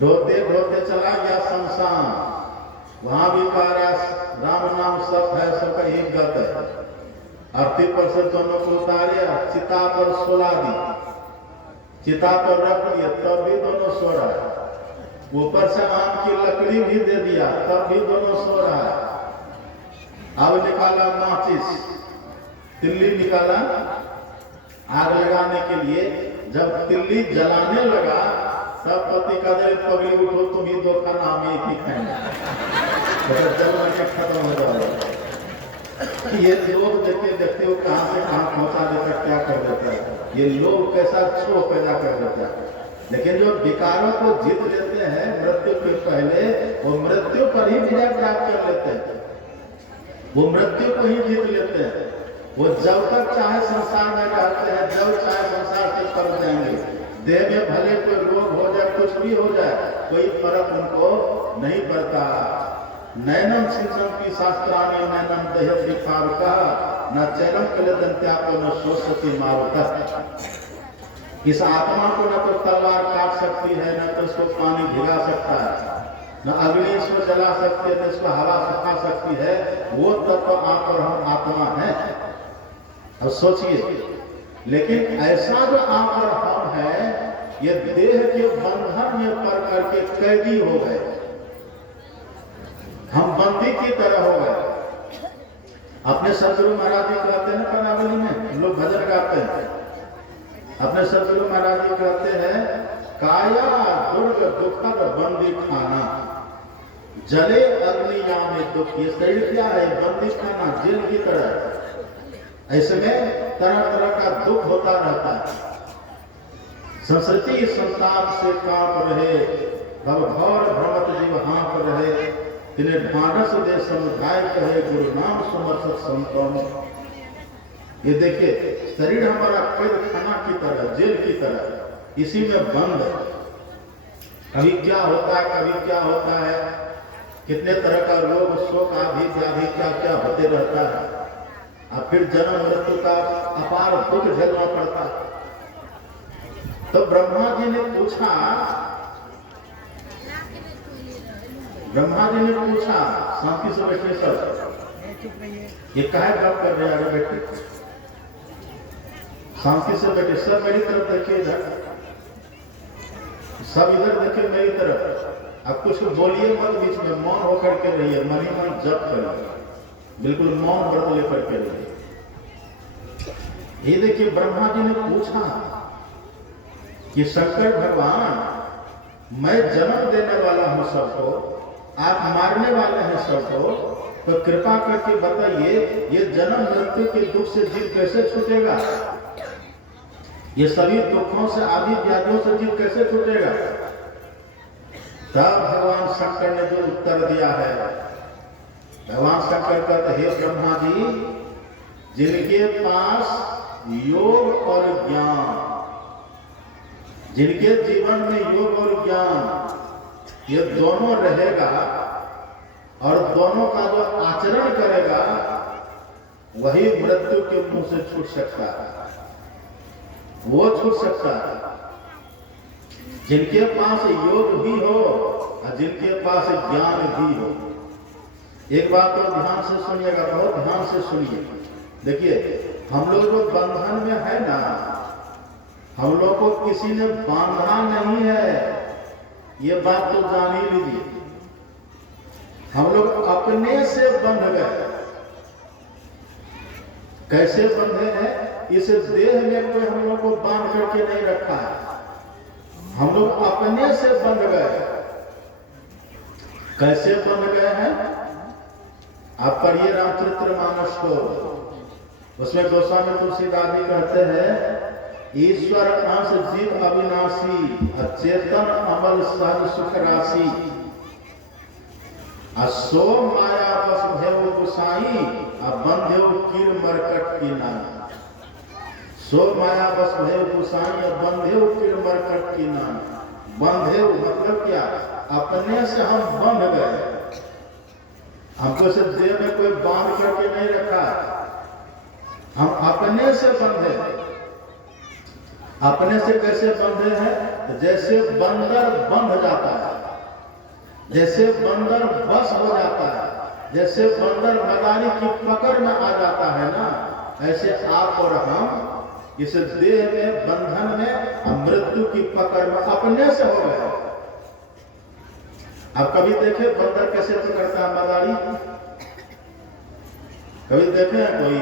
ढोते ढोते चला गया शमशान, वहां भी कह रहा राम नाम सत्य है, सबका यही गत है। अर्थी पर से दोनों को उतारे, चिता पर सुला दी, चिता पर रख दिया, तब भी दोनों सो रहा है। ऊपर से आम की लकड़ी भी दे दिया, तब भी दोनों सो रहा है। अब निकाला माचिस, तिल्ली निकाला आग लगाने के लिए। जब तिल्ली जलाने लगा, तब पति का दे पगली उठो, तुम ही 2 खाना, हम एक ही खाएंगे, जलना के खत्म हो जाएगा। ये लोग देखते हो कहां से कहां पहुंचा देता, क्या कर देता है। ये लोग कैसा क्षोभ पैदा कर देता है। लेकिन जो विकारों को जीत लेते हैं मृत्यु के पहले, वो मृत्यु पर ही विजय प्राप्त कर लेते हैं, वो मृत्यु को ही जीत लेते हैं। वो जब तक चाहे संसार में रहते हैं, जब चाहे संसार से कर जाएंगे। देह में भले कोई रोग हो जाए, कुछ भी हो जाए, कोई फर्क उनको नहीं पड़ता। नैनम शिक्षण की शास्त्राणी नैनम दहती फारुका न चैनम कलेदंत्याको न शोषती मारुता। इस आत्मा को न तो तलवार काट सकती है, न तो इसको पानी भिगा सकता है, न अग्नि इसको जला सकती है, न इसको हवा सुखा सकती है। वो तत्व आप और हम आत्मा है। अब सोचिए, लेकिन ऐसा जो आप और हम है, ये देह के बंधन में पड़ करके कैदी हो गए, हम बंदी की तरह हो गए। अपने सदगुरु महाराज जी कहते हैं पनावली में, लोग भजन गाते हैं, अपने सदगुरु महाराज जी कहते हैं काया दुर्ग दुखद बंदी खाना, जले अग्निया में दुख। ये शरीर क्या है? बंदी खाना, जेल की तरह। ऐसे में तरह तरह का दुख होता रहता है। संस्कृति संताप से कांप रहे, तब घोर भ्रमत जीव हाँप रहे, तिन्हें ढांढस दे समुदाय कहे, गुरु नाम समर्थ संतों। ये देखिए, शरीर हमारा कैद खाना की तरह, जेल की तरह, इसी में बंद। कभी क्या होता है, कभी क्या होता है, कितने तरह का रोग, शोक, आदि व्याधि क्या क्या होते रहता है। अब फिर जन्म मृत्यु का अपार दुख झेलना पड़ता है। तो ब्रह्मा जी ने पूछा, शांति से बैठे सर, ये काहे बात कर रहे हैं? बैठे शांति से बैठे, सब मेरी तरफ देखिए, इधर सब इधर देखिए मेरी तरफ। अब कुछ बोलिए मत, बीच में मौन होकर के रहिए, मन ही मन जप करिए, बिल्कुल मौन व्रत लेकर के रहिए। ये देखिए, ब्रह्मा जी ने पूछा कि शंकर भगवान, मैं जन्म देने वाला हूं सबको, आप मारने वाले हैं सबको, तो कृपा करके बताइए ये जन्म मृत्यु के दुख से जीव कैसे छूटेगा? ये सभी दुखों से, आदि व्याधियों से जीव कैसे छूटेगा? तब भगवान शंकर ने जो उत्तर दिया है, भगवान शंकर कहते, हे ब्रह्मा जी, जिनके पास योग और ज्ञान, जिनके जीवन में योग और ज्ञान ये दोनों रहेगा और दोनों का जो आचरण करेगा, वही मृत्यु के मुंह से छूट सकता है, वो छूट सकता है। जिनके पास योग भी हो और जिनके पास ज्ञान भी हो। एक बात तो ध्यान से सुनिएगा, बहुत ध्यान से सुनिए। देखिए, हम लोग जो बंधन में है ना, हम लोग को किसी ने बांधा नहीं है, ये बात तो जान ही लीजिए। हम लोग अपने से बंध गए। कैसे बंधे हैं? इस देह में कोई हम लोग को बांध करके नहीं रखा है, हम लोग अपने से बंध गए। कैसे बंध गए हैं? आप पढ़िए रामचरितमानस को, उसमें गोस्वामी तुलसीदास जी कहते हैं, ईश्वर अंश जीव अविनाशी, चेतन अमल सहज सुख राशि, सो माया बस भेव गुसाई, बंधेव कीर मरकट की नाई। सो माया बस भेव गुसाई, बंधेव कीर मरकट की नाई। बंधेव मतलब क्या? अपने से हम बंध गए। हमको से देह में कोई बांध करके नहीं रखा, हम अपने से बंधे। अपने से कैसे बंधे हैं? जैसे बंदर बंध जाता है, जैसे बंदर बस हो जाता है, जैसे बंदर मदारी की पकड़ में आ जाता है ना, ऐसे आप और हम इस देह में, बंधन में, मृत्यु की पकड़ में अपने से हो गए। अब कभी देखे बंदर कैसे पकड़ता है मदारी? कभी देखे हैं कोई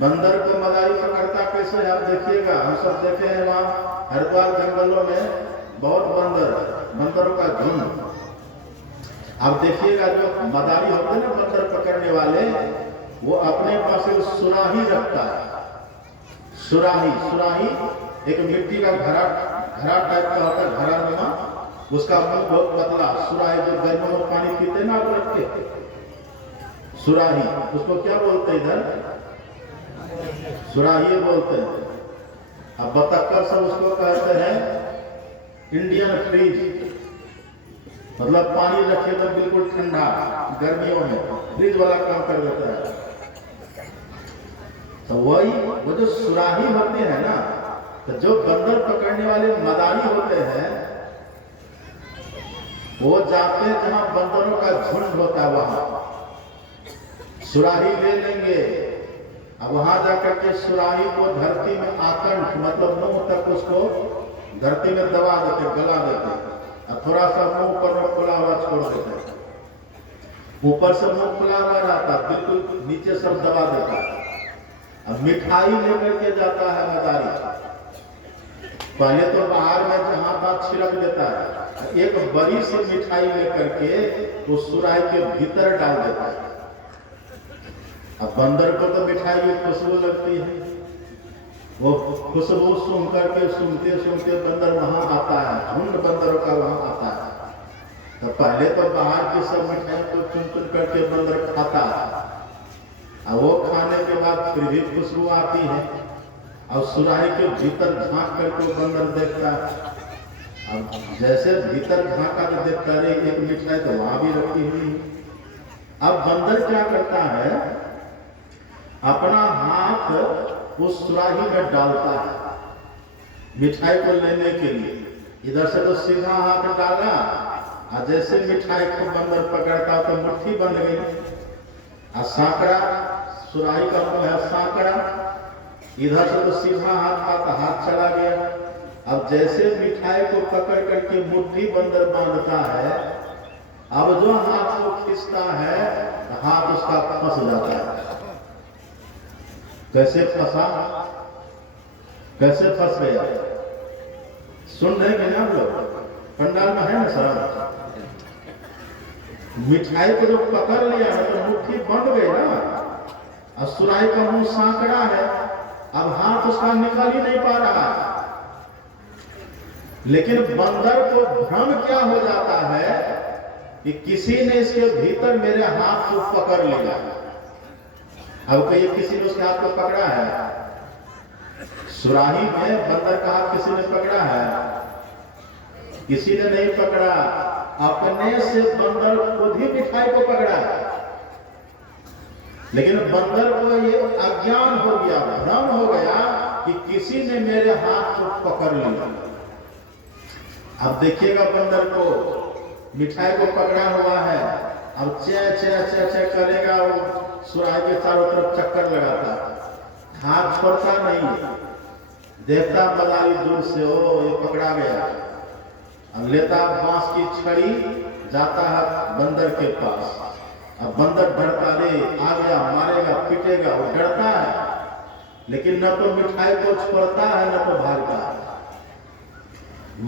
बंदर को मदारी पकड़ता कैसे? आप देखिएगा, हम सब देखे हैं वहां हरिद्वार जंगलों में बहुत बंदरों का झुंड। आप देखिएगा, जो मदारी होते हैं ना बंदर पकड़ने वाले, वो अपने पास एक सुराही रखता है। सुराही एक मिट्टी का घड़ा टाइप का होता है, घड़ा नुमा, उसका मुंह बहुत पतला। सुराही जो गर्मियों में पानी पीते ना, आप रख के सुराही, उसको क्या बोलते हैं इधर? सुराही बोलते हैं। अब बतक्कर सब उसको कहते हैं इंडियन फ्रीज, मतलब पानी रखे तो बिल्कुल ठंडा, गर्मियों में फ्रिज वाला काम कर देता है। तो वही वो जो सुराही होते हैं ना, तो जो बंदर पकड़ने वाले मदारी होते हैं, वो जाते हैं जहां बंदरों का झुंड होता है, वहां सुराही ले लेंगे। अब वहां जाकर के सुराही को धरती में आकंठ, मतलब मुंह तक उसको धरती में दबा देते, गला देते, और थोड़ा सा मुंह पर में खुला हुआ छोड़ देते। ऊपर से मुंह खुला हुआ रहता, बिल्कुल नीचे सब दबा देता है। अब मिठाई लेकर के जाता है मदारी, पहले तो बाहर में जहां तक छिड़क देता है, एक बड़ी सी मिठाई लेकर के उस सुराही के भीतर डाल देता है। अब बंदर को तो मिठाई की खुशबू लगती है, वो खुशबू सुन करके सुनते सुनते बंदर वहां आता है, झुंड बंदरों का वहां आता है। तो पहले तो बाहर की सब मिठाई को चुन चुन करके बंदर खाता है, और वो खाने के बाद फिर भी खुशबू आती है, और सुराही के भीतर झांक करके बंदर देखता है। अब जैसे भीतर झांका तो देखता है एक मिठाई तो वहां भी रखी हुई। अब बंदर क्या करता है, अपना हाथ उस सुराही में डालता है मिठाई को लेने के लिए। इधर से तो सीधा हाथ डाला, और जैसे मिठाई को बंदर पकड़ता तो मुट्ठी बन गई। और सांकड़ा, सुराही का मुंह है सांकड़ा, इधर से तो सीधा हाथ का तो हाथ चला गया। अब जैसे मिठाई को पकड़ करके मुट्ठी बंदर बांधता है, अब जो हाथ को खींचता है हाथ उसका फंस जाता है। कैसे फंसा, कैसे फंस गया, सुन रहे हैं आप लोग? पंडाल में है ना सर, मिठाई को जो पकड़ लिया है तो मुट्ठी बंद गई ना, और सुराही का मुंह सांकड़ा है, अब हाथ उसका निकल ही नहीं पा रहा। लेकिन बंदर को भ्रम क्या हो जाता है कि किसी ने इसके भीतर मेरे हाथ को पकड़ लिया। अब कहिए किसी ने उसके हाथ को पकड़ा है, सुराही में बंदर का हाथ किसी ने पकड़ा है? किसी ने नहीं पकड़ा, अपने से बंदर खुद ही मिठाई को पकड़ा है। लेकिन बंदर को ये अज्ञान हो गया, भ्रम हो गया कि किसी ने मेरे हाथ को पकड़ लिया। अब देखिएगा बंदर को मिठाई को पकड़ा हुआ है, अब चे चे चे चे करेगा, वो सुराही के चारों तरफ चक्कर लगाता, हाथ छोड़ता नहीं, देखता बदारी दूर से, ओ ये पकड़ा गया। अब लेता बांस की छड़ी, जाता है बंदर के पास। अब बंदर डरता, रे आ गया, मारेगा पीटेगा, वो डरता है, लेकिन न तो मिठाई को छोड़ता है न तो भागता है।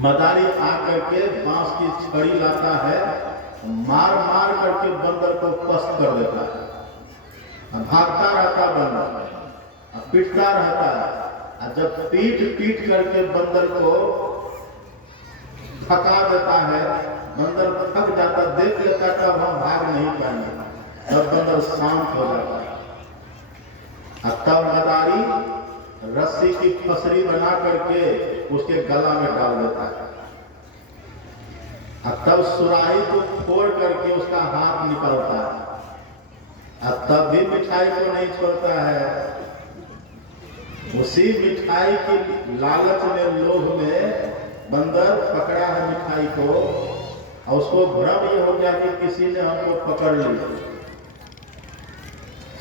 मदारी आकर के बांस की छड़ी लाता है, मार मार करके बंदर को पस्त कर देता है। भागता रहता बंदर, पीटता रहता है, और जब पीट पीट करके बंदर को थका देता है, बंदर थक जाता, देख लेता कि अब हम भाग नहीं पाएंगे, तब बंदर शांत हो जाता है। तब मदारी रस्सी की फसरी बना करके उसके गला में डाल देता है, तब सुराही को फोड़ करके उसका हाथ निकलता है, तब भी मिठाई को नहीं छोड़ता है। उसी मिठाई की लालच में, लोभ में बंदर पकड़ा है मिठाई को, और उसको भ्रम ये हो गया कि किसी ने हमको पकड़ लिया।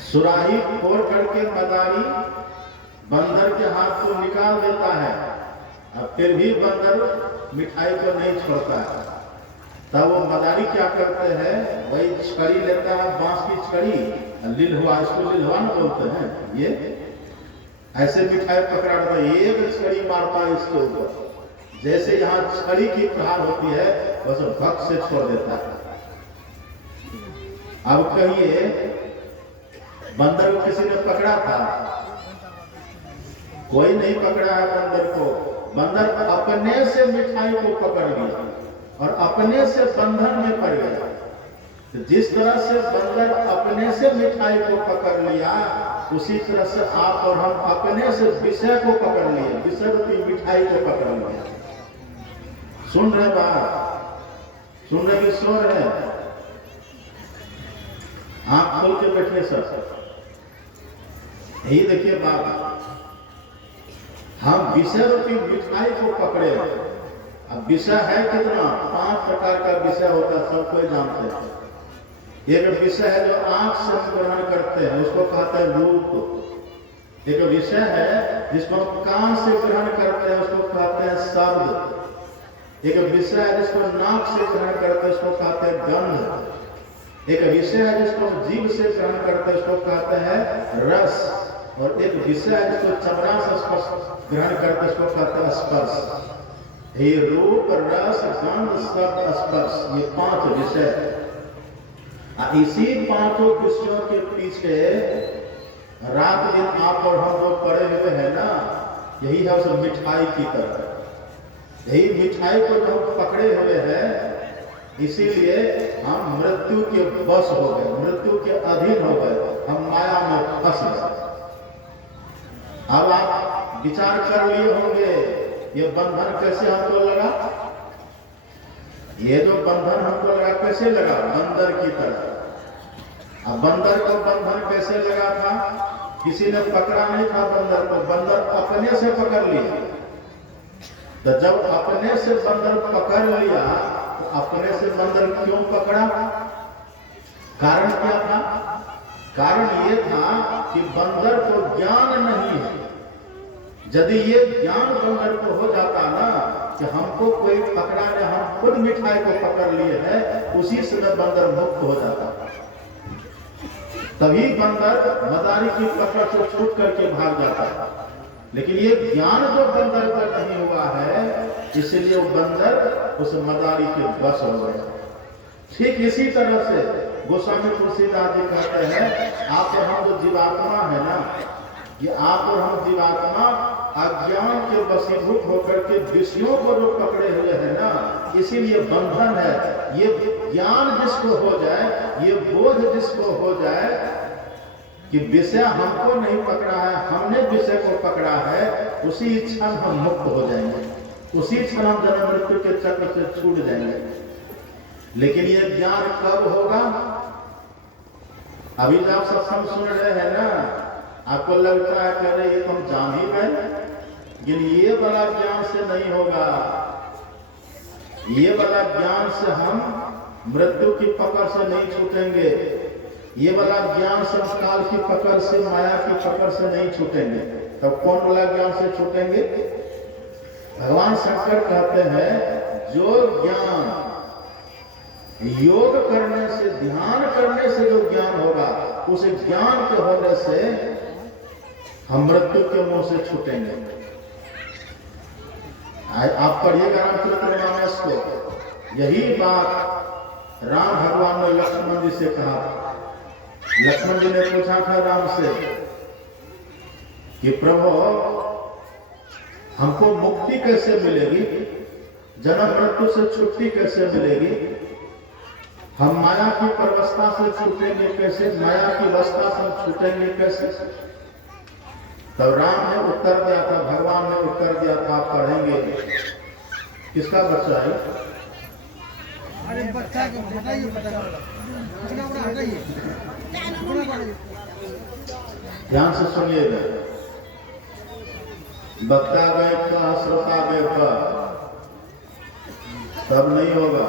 सुराही फोड़ करके मदारी बंदर के हाथ को निकाल देता है, अब फिर भी बंदर मिठाई को नहीं छोड़ता है। तब वो मदारी क्या करते हैं, वही छड़ी लेता है, बांस की छड़ी, लिलहुआ, इसको लिलहुआ ना बोलते हैं, ये ऐसे मिठाई पकड़ा देता है, एक छड़ी मारता है इसके ऊपर, जैसे यहाँ छड़ी की प्रहार होती है वैसे भक्त से छोड़ देता है। अब कहिए बंदर को किसी ने पकड़ा था? कोई नहीं पकड़ा है बंदर को। बंदर अपने से मिठाई को पकड़ लिया और अपने से बंधन में पड़ गया। तो जिस तरह से बंदर अपने से मिठाई को पकड़ लिया, उसी तरह से आप और हम अपने से विषय को पकड़ लिए, विषय रूपी मिठाई को पकड़ लिया। सुन रहे बात, सुन रहे कि सो रहे? आंख खोल के बैठे सब, यही देखिए बात। हम विषय रूपी मिठाई को पकड़े। अब विषय है कितना? 5 प्रकार का विषय होता है, सब कोई जानते हैं। एक विषय है जो आंख से हम ग्रहण करते हैं, उसको कहते हैं रूप। एक विषय है जिसको हम कान से ग्रहण करते हैं, उसको कहते हैं शब्द। एक विषय है जिसको नाक से ग्रहण करते हैं, उसको कहते हैं गंध। एक विषय है जिसको जीभ से ग्रहण करते हैं, उसको कहते हैं रस, और एक विषय है जिसको चमड़ा से स्पर्श ग्रहण करते हैं, उसको कहते हैं स्पर्श। ये रूप, रस, गंध, शब्द, स्पर्श, ये 5 विषय। इसी 5 विषयों के पीछे रात दिन आप और हम लोग पड़े हुए हैं ना, यही है उस मिठाई की तरह। यही मिठाई को जो हम पकड़े हुए हैं, इसीलिए हम मृत्यु के वश हो गए, मृत्यु के अधीन हो गए, हम माया में फंस गए। अब आप विचार कर लिए होंगे ये बंधन कैसे हमको लगा। ये जो बंधन हमको लगा कैसे लगा, बंदर की तरह। अब बंदर को बंधन कैसे लगा था, किसी ने पकड़ा नहीं था बंदर को, बंदर अपने से पकड़ लिया। तो जब अपने से बंदर पकड़ लिया, तो अपने से बंदर क्यों पकड़ा, कारण क्या था? कारण ये था कि बंदर को ज्ञान नहीं है। यदि ये ज्ञान बंदर को हो जाता ना कि हमको कोई पकड़ा ने, हम खुद मिठाई को पकड़ लिए हैं, उसी समय बंदर मुक्त हो जाता। तभी बंदर मदारी की पकड़ से छूट करके भाग जाता। लेकिन ये ज्ञान जो बंदर पर नहीं हुआ है, इसलिए वो बंदर उस मदारी के वश हो गया। ठीक इसी तरह से गोस्वामी तुलसीदास जी कहते हैं, आप और हम जो जीवात्मा है ना, ये आप और हम जीवात्मा अज्ञान के वशीभूत होकर के विषयों को जो पकड़े हुए हैं ना, इसीलिए बंधन है। ये ज्ञान जिसको हो जाए, ये बोध जिसको हो जाए कि विषय हमको नहीं पकड़ा है, हमने विषय को पकड़ा है, उसी क्षण हम मुक्त हो जाएंगे, उसी क्षण हम जन्म मृत्यु के चक्र से छूट जाएंगे। लेकिन ये ज्ञान कब होगा? अभी जब आप सत्संग सुन रहे हैं ना, आपको लगता है कि अरे ये तो हम जान ही गए, लेकिन ये वाला ज्ञान से नहीं होगा। ये वाला ज्ञान से हम मृत्यु की पकड़ से नहीं छूटेंगे, ये वाला ज्ञान संस्कार की पकड़ से, माया की पकड़ से नहीं छूटेंगे। तब कौन वाला ज्ञान से छूटेंगे? भगवान शंकर कहते हैं, जो ज्ञान योग करने से, ध्यान करने से जो ज्ञान होगा, उस ज्ञान के होने से हम मृत्यु के मुंह से छूटेंगे। आप पढ़िएगा रामचरितमानस को, यही बात राम भगवान ने लक्ष्मण जी से कहा। लक्ष्मण जी ने पूछा था राम से कि प्रभु हमको मुक्ति कैसे मिलेगी, जन्म मृत्यु से छुट्टी कैसे मिलेगी, हम माया की परवस्था से छूटेंगे कैसे, माया की अवस्था से छूटेंगे कैसे? तब राम ने उत्तर दिया था, भगवान ने उत्तर दिया था, आप पढ़ेंगे। किसका बच्चा है? अरे बच्चा को बताइए, हटाइए, ध्यान से सुनिएगा। वक्ता गए का, श्रोता गए का, तब नहीं होगा।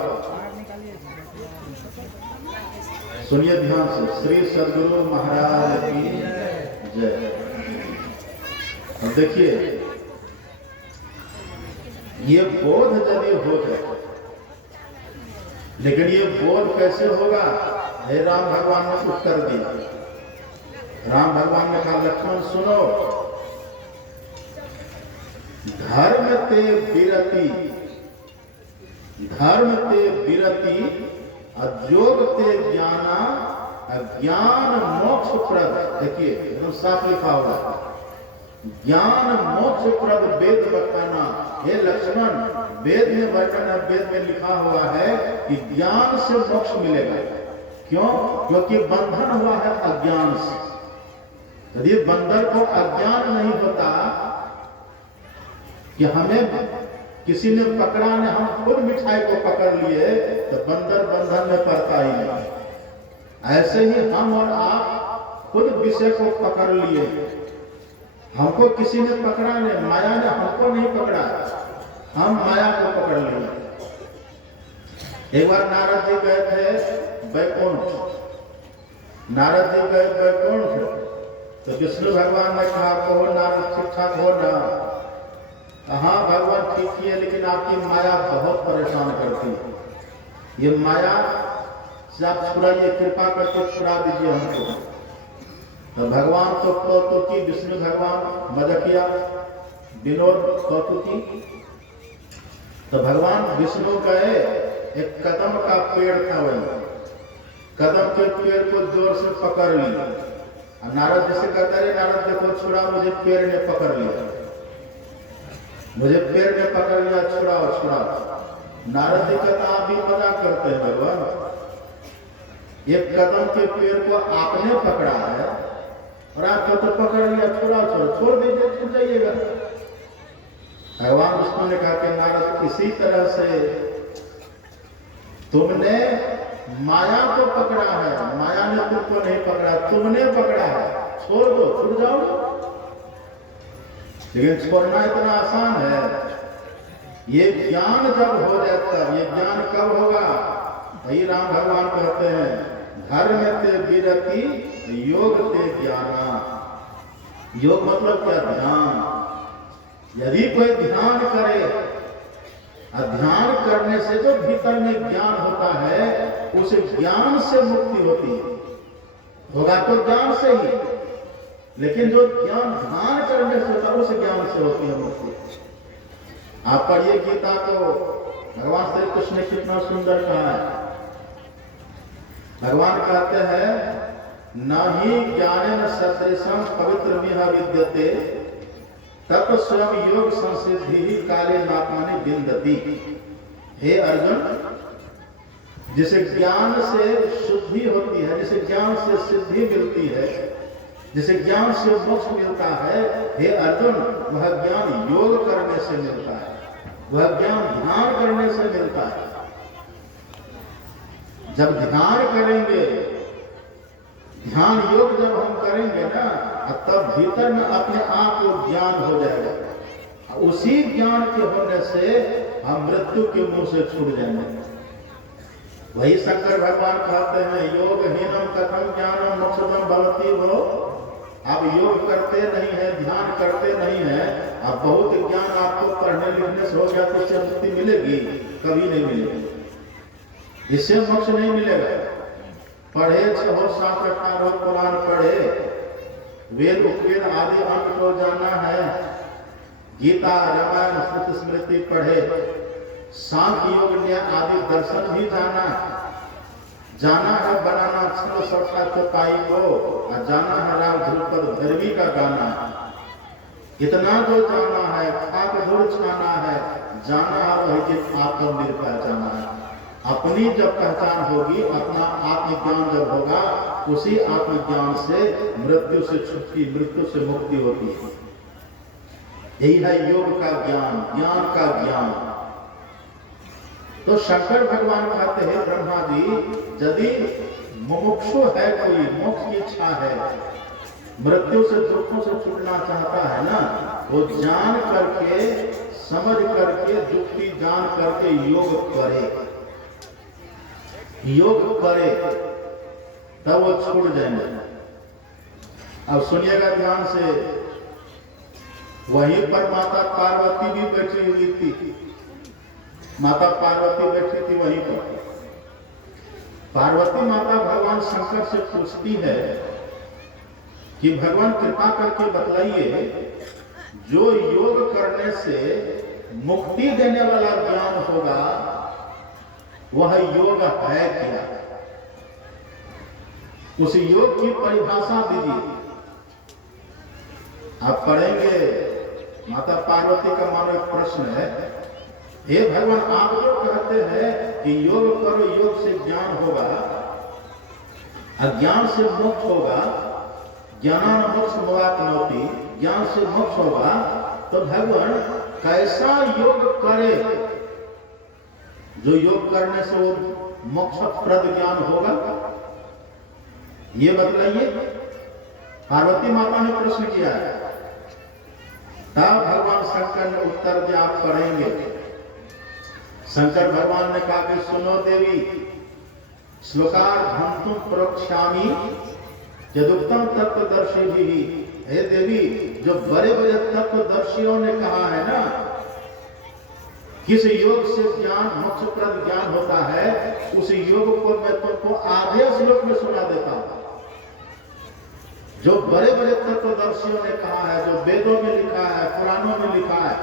सुनिए ध्यान से। श्री सद्गुरु महाराज की जय। अब देखिए, ये बोध यदि हो जाए, लेकिन ये बोध कैसे होगा? हे राम भगवान ने उत्तर दिया। राम भगवान ने कहा, लक्ष्मण सुनो, धर्म ते विरति, धर्म ते विरति, अयोग ते ज्ञाना, ज्ञान मोक्ष प्रद। देखिए एकदम साफ लिखा होगा, ज्ञान मोक्ष प्रद वेद बताना। हे लक्ष्मण, वेद में वर्णन है, वेद में लिखा हुआ है कि ज्ञान से मोक्ष मिलेगा। क्यों? क्योंकि बंधन हुआ है अज्ञान से। यदि बंदर को अज्ञान नहीं होता कि हमें किसी ने पकड़ा ने, हम खुद मिठाई को पकड़ लिए, तो बंदर बंधन में पड़ता ही नहीं। ऐसे ही हम और आप खुद विषय को पकड़ लिए, हमको किसी ने पकड़ा ने, माया ने हमको नहीं पकड़ा, हम माया को पकड़ लिए। एक बार नारद जी गए थे वैकुंठ, नारद जी गए वैकुंठ, तो विष्णु भगवान ने कहा, कहो नारद ठीक ठाक हो ना? हाँ भगवान ठीक ही है, लेकिन आपकी माया बहुत परेशान करती है। ये माया से आप छुड़ाइए, कृपा करके छुड़ा दीजिए हमको। तो भगवान तो कौतुकी, विष्णु भगवान मजकिया विनोद कौतुकी। तो भगवान विष्णु गए, एक कदम का पेड़ था, वही कदम के पेड़ को जोर से पकड़ लिया। नारद जैसे कहता है, नारद देखो छुड़ा, मुझे पेड़ ने पकड़ लिया, मुझे पेड़ ने पकड़ लिया, छुड़ाओ छुड़ाओ। नारद जी कहता आप भी मजाक करते हैं भगवान, एक कदम के पेड़ को आपने पकड़ा है और आपको तो पकड़ लिया, छुड़ाओ छोड़ो, छोड़ दीजिए, छूट जाइएगा। भगवान विष्णु ने कहा कि नारद, इसी तरह से तुमने माया को पकड़ा है, माया ने तुमको नहीं पकड़ा, तुमने पकड़ा है, छोड़ दो, छूट जाओ। लेकिन छोड़ना इतना आसान है, ये ज्ञान जब हो जाता है, ये ज्ञान कब होगा? वही राम भगवान कहते हैं, धर्म ते विरति योग ते ज्ञाना। योग मतलब क्या? ध्यान। यदि कोई ध्यान करे, ध्यान करने से जो भीतर में ज्ञान होता है, उस ज्ञान से मुक्ति होती है। होगा तो ज्ञान से ही, लेकिन जो ज्ञान ध्यान करने से होता है, उस ज्ञान से होती है मुक्ति। आप पढ़िए गीता को, भगवान श्री कृष्ण ने कितना सुंदर कहा है। भगवान कहते हैं, न ही ज्ञानेन सदृशं पवित्र मिह विद्यते तत् स्वयं योग संसिद्धि काले नापाने विन्दति। हे अर्जुन, जिसे ज्ञान से शुद्धि होती है, जिसे ज्ञान से सिद्धि मिलती है, जिसे ज्ञान से मोक्ष मिलता है, हे अर्जुन, वह ज्ञान योग करने से मिलता है, वह ज्ञान ध्यान करने से मिलता है। जब ध्यान करेंगे, ध्यान योग जब हम करेंगे ना, तब भीतर में अपने आप को ज्ञान हो जाएगा। उसी ज्ञान के होने से हम मृत्यु के मुंह से छूट जाएंगे। वही शंकर भगवान कहते हैं, योग हीनम कथम ज्ञानम मोक्षदम भवति हो। आप योग करते नहीं है, ध्यान करते नहीं है, अब बहुत ज्ञान आपको पढ़ने लिखने से हो गया तो इससे मुक्ति मिलेगी? कभी नहीं मिलेगी, इससे मोक्ष नहीं मिलेगा। पढ़े 6 7 18 कुरान पढ़े, वेद उपवेद आदि अंग को जाना है, गीता रामायण श्रुति स्मृति पढ़े, सांख्य योग न्याय आदि दर्शन भी जाना है, बनाना छल सरसा चौपाई को, और जाना है राग धूप पर भैरवी का गाना। इतना जो जाना है, खाक धूल छाना है, जाना है वही कि आपको मिल पहचाना है। अपनी जब पहचान होगी, अपना आत्मज्ञान जब होगा, उसी आत्मज्ञान से मृत्यु से छुट्टी, मृत्यु से मुक्ति होती है। यही है योग का ज्ञान, ज्ञान का ज्ञान। तो शंकर भगवान कहते हैं, ब्रह्मा जी, यदि मुमुक्षु है, कोई मोक्ष की इच्छा है, मृत्यु से दुखों से छूटना चाहता है ना, वो जान करके, समझ करके, युक्ति जान करके योग करे, योग करे, तब वो छूट जाएंगे। अब सुनिएगा ध्यान से, वहीं पर माता पार्वती भी बैठी हुई थी। माता पार्वती बैठी थी वहीं पर। पार्वती माता भगवान शंकर से पूछती है कि भगवान कृपा करके बतलाइए, जो योग करने से मुक्ति देने वाला ज्ञान होगा, वह योग है क्या? उस योग की परिभाषा दीजिए। आप पढ़ेंगे, माता पार्वती का मानो एक प्रश्न है, हे भगवान, आप जो कहते हैं कि योग करो, योग से ज्ञान होगा, अज्ञान से मोक्ष होगा, ज्ञानान मोक्ष मोहापनोति, ज्ञान से मोक्ष होगा, तो भगवान कैसा योग करे जो योग करने से वो मोक्षप्रद ज्ञान होगा, ये बतलाइए। पार्वती माता ने प्रश्न किया है। तब भगवान शंकर ने उत्तर दिया, आप पढ़ेंगे। शंकर भगवान ने कहा कि सुनो देवी, श्लोकार धंतुम प्रोक्षामी यदुक्तम तत्वदर्शी भी। हे देवी, जो बड़े बड़े तत्वदर्शियों ने कहा है ना, किस योग से ज्ञान मोक्षप्रद ज्ञान होता है, उस योग को मैं तुमको आधे श्लोक में सुना देता हूं। जो बड़े बड़े तत्वदर्शियों ने कहा है, जो वेदों में लिखा है, पुराणों में लिखा है,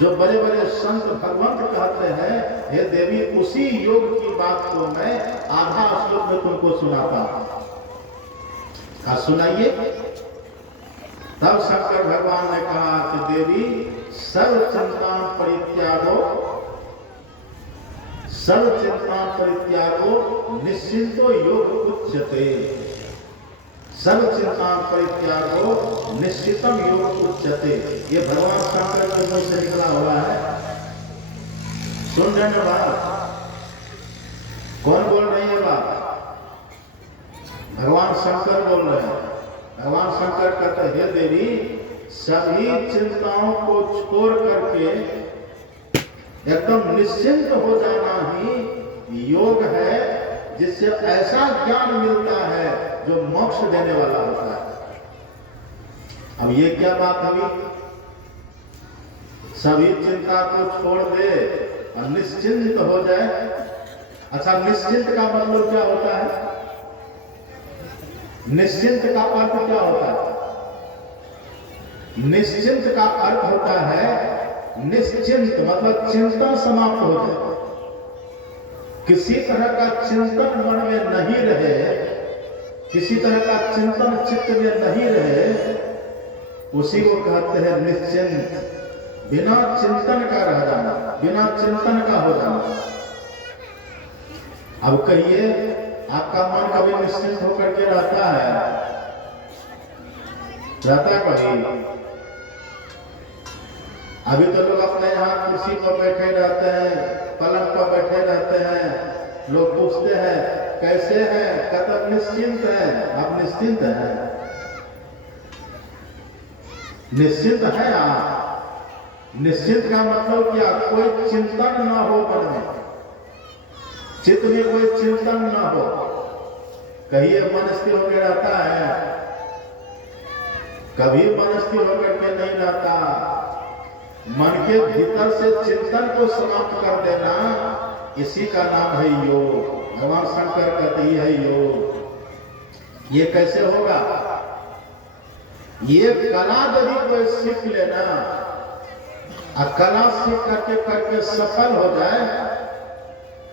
जो बड़े बड़े संत भगवंत कहते हैं, हे देवी उसी योग की बात को मैं आधा श्लोक में तुमको सुनाता हूं। सुनाइए। तब शंकर भगवान ने कहा कि देवी सर्व चिंता परित्यागो, सर्व चिंता परित्यागो निश्चिंतो योग उच्यते। सर्व चिंता परित्यागो निश्चितम योग उच्यते। ये भगवान शंकर के मुंह से निकला हुआ है। सुन रहे हैं बात? कौन बोल रही है बात? भगवान शंकर बोल रहे हैं। भगवान शंकर कहते हैं, हे देवी सभी चिंताओं को छोड़ करके एकदम निश्चिंत हो जाना ही योग है, जिससे ऐसा ज्ञान मिलता है जो मोक्ष देने वाला होता है। अब ये क्या बात हुई? सभी चिंता को छोड़ दे और निश्चिंत हो जाए। अच्छा, निश्चिंत का मतलब क्या होता है? निश्चिंत का अर्थ क्या होता है? निश्चिंत का अर्थ होता है निश्चिंत मतलब चिंतन समाप्त हो जाए, किसी तरह का चिंतन मन में नहीं रहे, किसी तरह का चिंतन चित्त में नहीं रहे, उसी को कहते हैं निश्चिंत। बिना चिंतन का रह जाना, बिना चिंतन का हो जाना। अब कहिए, आपका मन कभी निश्चिंत होकर के रहता है? रहता कभी? अभी तो लोग अपने यहाँ कुर्सी पर बैठे रहते हैं, पलंग पर बैठे रहते हैं। लोग पूछते हैं कैसे हैं, कहते निश्चिंत है। आप निश्चिंत हैं? निश्चिंत है आप? निश्चिंत का मतलब क्या? कोई चिंतन ना हो मन में, चित्त में कोई चिंतन ना हो। कहिए मन स्थिर होकर रहता है? कभी मन स्थिर होकर के नहीं रहता। मन के भीतर से चिंतन को समाप्त कर देना, इसी का नाम है योग। भगवान शंकर कहते ही है योग। ये कैसे होगा? ये कला यदि कोई सीख लेना, और कला सीख करके सफल हो जाए,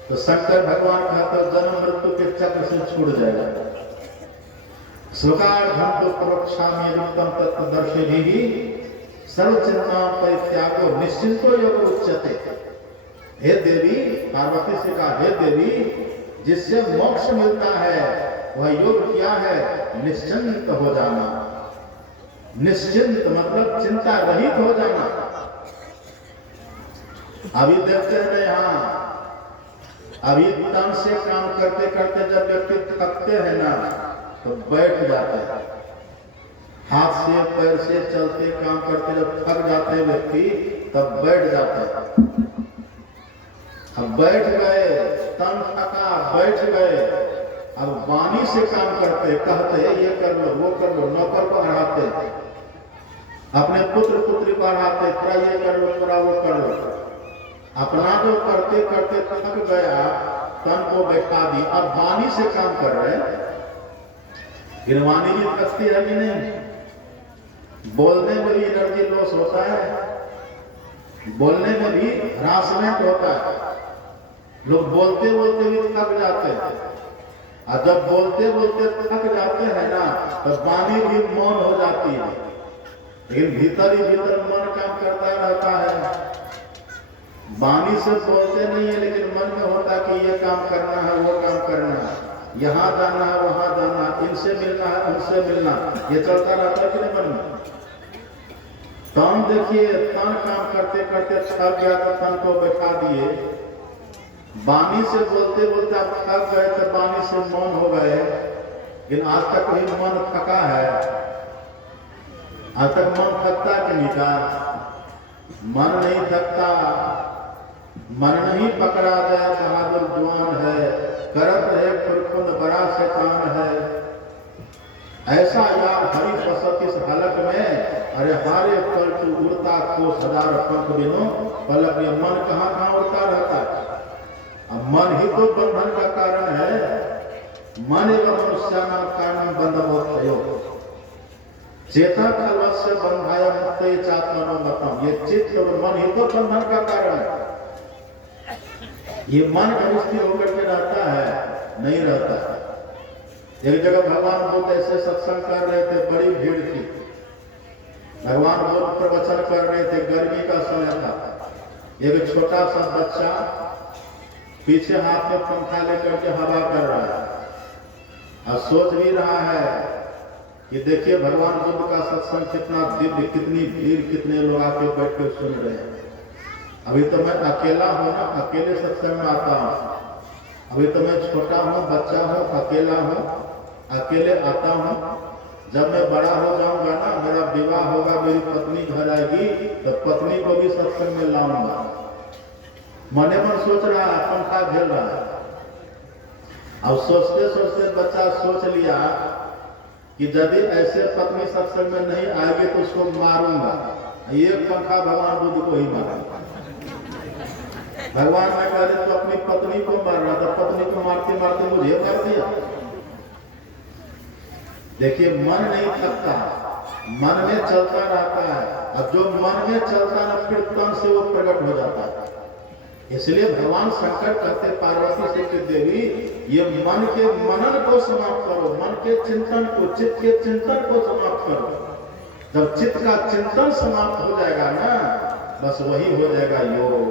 तो शंकर भगवान कहते जन्म मृत्यु के चक्र से छूट जाएगा। स्वकार्धम तो प्रोक्षामि युक्तम तत्वदर्शिभिः सर्वचिंता परित्यागो निश्चिंतो योग उच्यते। हे देवी, पार्वती से कहा, हे देवी जिससे मोक्ष मिलता है वह योग क्या है? निश्चिंत हो जाना। निश्चिंत मतलब चिंता रहित हो जाना। अभी देखते हैं यहाँ, अभी तन से काम करते करते जब व्यक्ति थकते हैं ना, तो बैठ जाते हैं। हाथ से पैर से चलते काम करते जब थक जाते हैं व्यक्ति, तब बैठ जाते हैं। अब बैठ गए, तन थका, बैठ गए। अब वाणी से काम करते, कहते हैं ये कर लो, वो कर लो, नौकर को पढ़ाते, अपने पुत्र पुत्री को पढ़ाते, थोड़ा ये कर लो, थोड़ा वो कर लो। अपना जो करते करते थक गया, तन को बैठा दी, अब वाणी से काम कर रहे हैं। गिरवानी भी थकती है कि नहीं? बोलने में भी एनर्जी लॉस होता है, बोलने में भी हरासमेंट होता है। लोग बोलते बोलते भी थक जाते हैं, और जब बोलते बोलते थक जाते हैं ना, तो वाणी भी मौन हो जाती है, लेकिन भीतर ही भीतर मन काम करता रहता है। वाणी से बोलते नहीं है, लेकिन मन में होता कि ये काम करना है, वो काम करना है, यहाँ जाना है, वहां जाना है, इनसे मिलना है, उनसे मिलना, ये चलता रहता है कि नहीं मन में? तन देखिए, तन काम करते करते थक गया तो तन को बैठा दिए। वाणी से बोलते बोलते आप थक गए तो वाणी से मौन हो गए। लेकिन आज तक कोई मन थका है? आज तक मन थकता कि नहीं था? मन नहीं थकता। मन नहीं पकड़ा गया, बहादुर जवान है, करत है खुरखुन बड़ा शैतान है। ऐसा यार हरि बसत इस हालत में, अरे हारे पलटू उड़ता लाखा कोस हजार पंख बिनो पलक। ये मन कहाँ कहाँ उड़ता रहता है। अब मन ही तो बंधन का कारण है। मन एवं मनुष्यानां कारणं बंधमोक्षयो चेता कलवस्य बंधाय मुक्ते चात्मनो मतम। ये चित्त और मन ही तो बंधन का कारण है। ये मन कभी स्थिर होकर के रहता है? नहीं रहता है। एक जगह भगवान बुद्ध ऐसे सत्संग कर रहे थे, बड़ी भीड़ थी। भगवान बुद्ध प्रवचन कर रहे थे, गर्मी का समय था। एक छोटा सा बच्चा पीछे हाथ में पंखा लेकर के हवा कर रहा है और सोच भी रहा है कि देखिए भगवान बुद्ध का सत्संग कितना दिव्य, कितनी भीड़, कितने लोग आके बैठ के सुन रहे हैं। अभी तो मैं अकेला हूं ना, अकेले सत्संग में आता हूं। अभी तो मैं छोटा हूं, बच्चा हूं, अकेला हूं, अकेले आता हूं। जब मैं बड़ा हो जाऊंगा ना, मेरा विवाह होगा, मेरी पत्नी घर आएगी, तो पत्नी को भी सत्संग में लाऊंगा। मने मन सोच रहा है, पंखा झेल रहा है। अब सोचते सोचते बच्चा सोच लिया कि यदि ऐसे पत्नी सत्संग में नहीं आएगी तो उसको मारूंगा। एक पंखा भगवान बुद्ध को ही मारा। भगवान ने कह रहे तो अपनी पत्नी को मार रहा था, पत्नी को मारते मारते मुझे मार दिया। देखिए मन नहीं थकता, मन में चलता रहता है। अब जो मन में चलता है ना, फिर तन से वो प्रकट हो जाता है। इसलिए भगवान शंकर कहते पार्वती से कि देवी ये मन के मनन को समाप्त करो, मन के चिंतन को, चित्त के चिंतन को समाप्त करो। जब चित्त का चिंतन समाप्त हो जाएगा ना, बस वही हो जाएगा योग।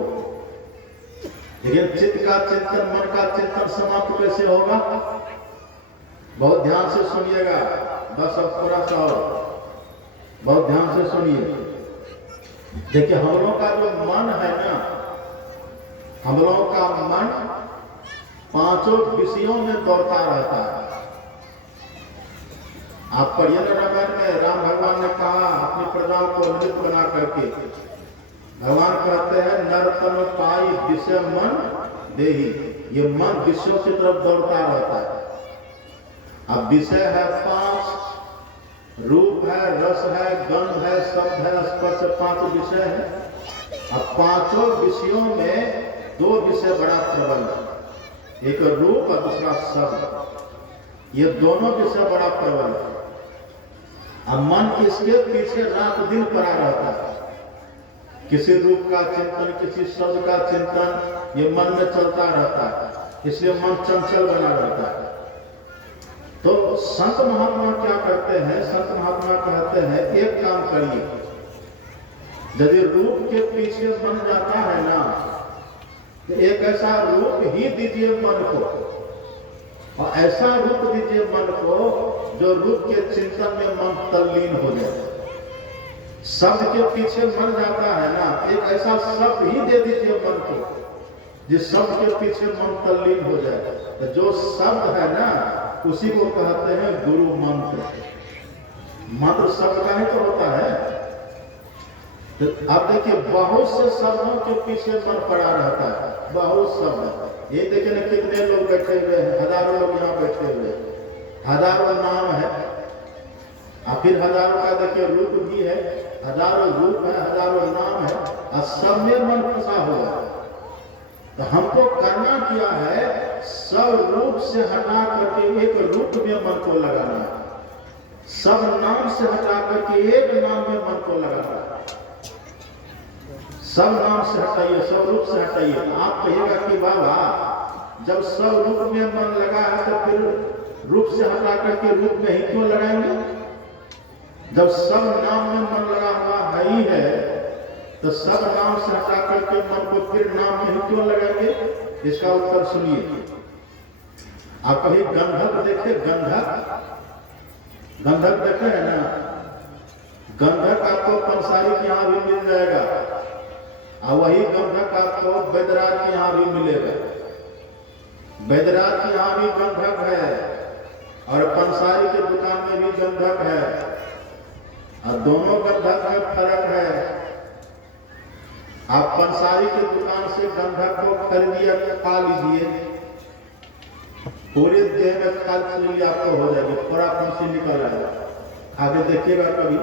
लेकिन चित्त का चिंतन, मन का चिंतन समाप्त कैसे होगा? बहुत ध्यान से सुनिएगा। बस अब थोड़ा सा और बहुत ध्यान से सुनिए। देखिए हम लोगों का जो मन है ना, हम लोगों का मन पांचों विषयों में दौड़ता रहता है। आप पढ़िए ना रामायण में, राम भगवान ने कहा अपनी प्रजाओं को नृत्य बना करके, भगवान कहते हैं नरतन पाई विषय मन देही। ये मन विषयों की तरफ दौड़ता रहता है। अब विषय है 5, रूप है, रस है, गंध है, शब्द है, स्पर्श, 5 विषय है। अब पांचों विषयों में 2 विषय बड़ा प्रबल है, एक रूप और दूसरा शब्द। ये दोनों विषय बड़ा प्रबल है। अब मन इसके पीछे रात दिन पड़ा रहता है। किसी रूप का चिंतन, किसी शब्द का चिंतन, ये मन में चलता रहता है। इसलिए मन चंचल बना रहता है। तो संत महात्मा क्या करते हैं? संत महात्मा कहते हैं एक काम करिए, यदि रूप के पीछे मन जाता है ना, तो एक ऐसा रूप ही दीजिए मन को, और ऐसा रूप दीजिए मन को जो रूप के चिंतन में मन तल्लीन हो जाए। शब्द के पीछे मन जाता है ना, एक ऐसा शब्द ही दे दीजिए मन को जिस शब्द के पीछे मन तल्लीन हो जाए। तो जो शब्द है ना, उसी को कहते हैं गुरु मंत्र। मंत्र शब्द का ही तो होता है। तो आप देखिए बहुत से शब्दों के पीछे मन पड़ा रहता है, बहुत शब्द। ये देखिए ना कितने लोग बैठे हुए हैं, हजारों लोग यहाँ बैठे हुए हैं, हजारों नाम है, और फिर हजारों का देखिए रूप भी है, हजारों रूप है, हजारों नाम है, और सब में मन फंसा हुआ है। तो हमको करना क्या है? सब रूप से हटा करके एक रूप में मन को लगाना है। सब नाम से हटा करके एक नाम में मन को लगाना है। सब नाम से हटाइए, सब रूप से हटाइए। आप कहिएगा कि बाबा जब सब रूप में मन लगा है तो फिर रूप से हटा करके रूप में ही क्यों लगाएंगे? जब सब नाम में मन लगा हुआ है ही है, तो सब नाम से हटा करके मन को फिर नाम में ही क्यों लगाएंगे? इसका उत्तर सुनिए। आप कभी गंधक देखे? गंधक देखे है ना? गंधक आपको पंसारी के यहाँ भी मिल जाएगा, और वही गंधक आपको बैदराज के यहाँ भी मिलेगा। बैदराज के यहाँ भी गंधक है, और पंसारी के दुकान में भी गंधक है, और दोनों गंधक में फर्क है। आप पंसारी के दुकान से गंधक को खरीदिए, खा लीजिए, पूरे देह में खाली आपको हो जाएगी, थोड़ा फंसी निकल आएगा। आगे देखिएगा कभी।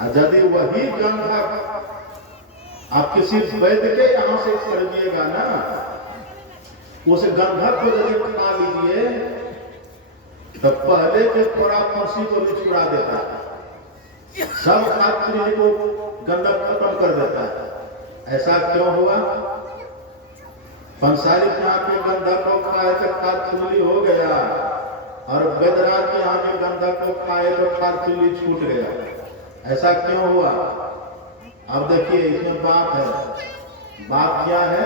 और यदि वही गंधक आप किसी वैद्य के यहां से खरीदिएगा ना, उस गंधक को यदि खा लीजिए तो पहले के थोड़ा फंसी को भी छुड़ा देता है, सब खाद्य को गंधक खत्म कर देता है। ऐसा क्यों हुआ? पंसारी के यहाँ के गंधक को खाए तो खाद्य हो गया, और वैद्यनाथ के यहाँ के गंधक को खाए तो खाद्य छूट गया। ऐसा क्यों हुआ? अब देखिए इसमें बात है। बात क्या है?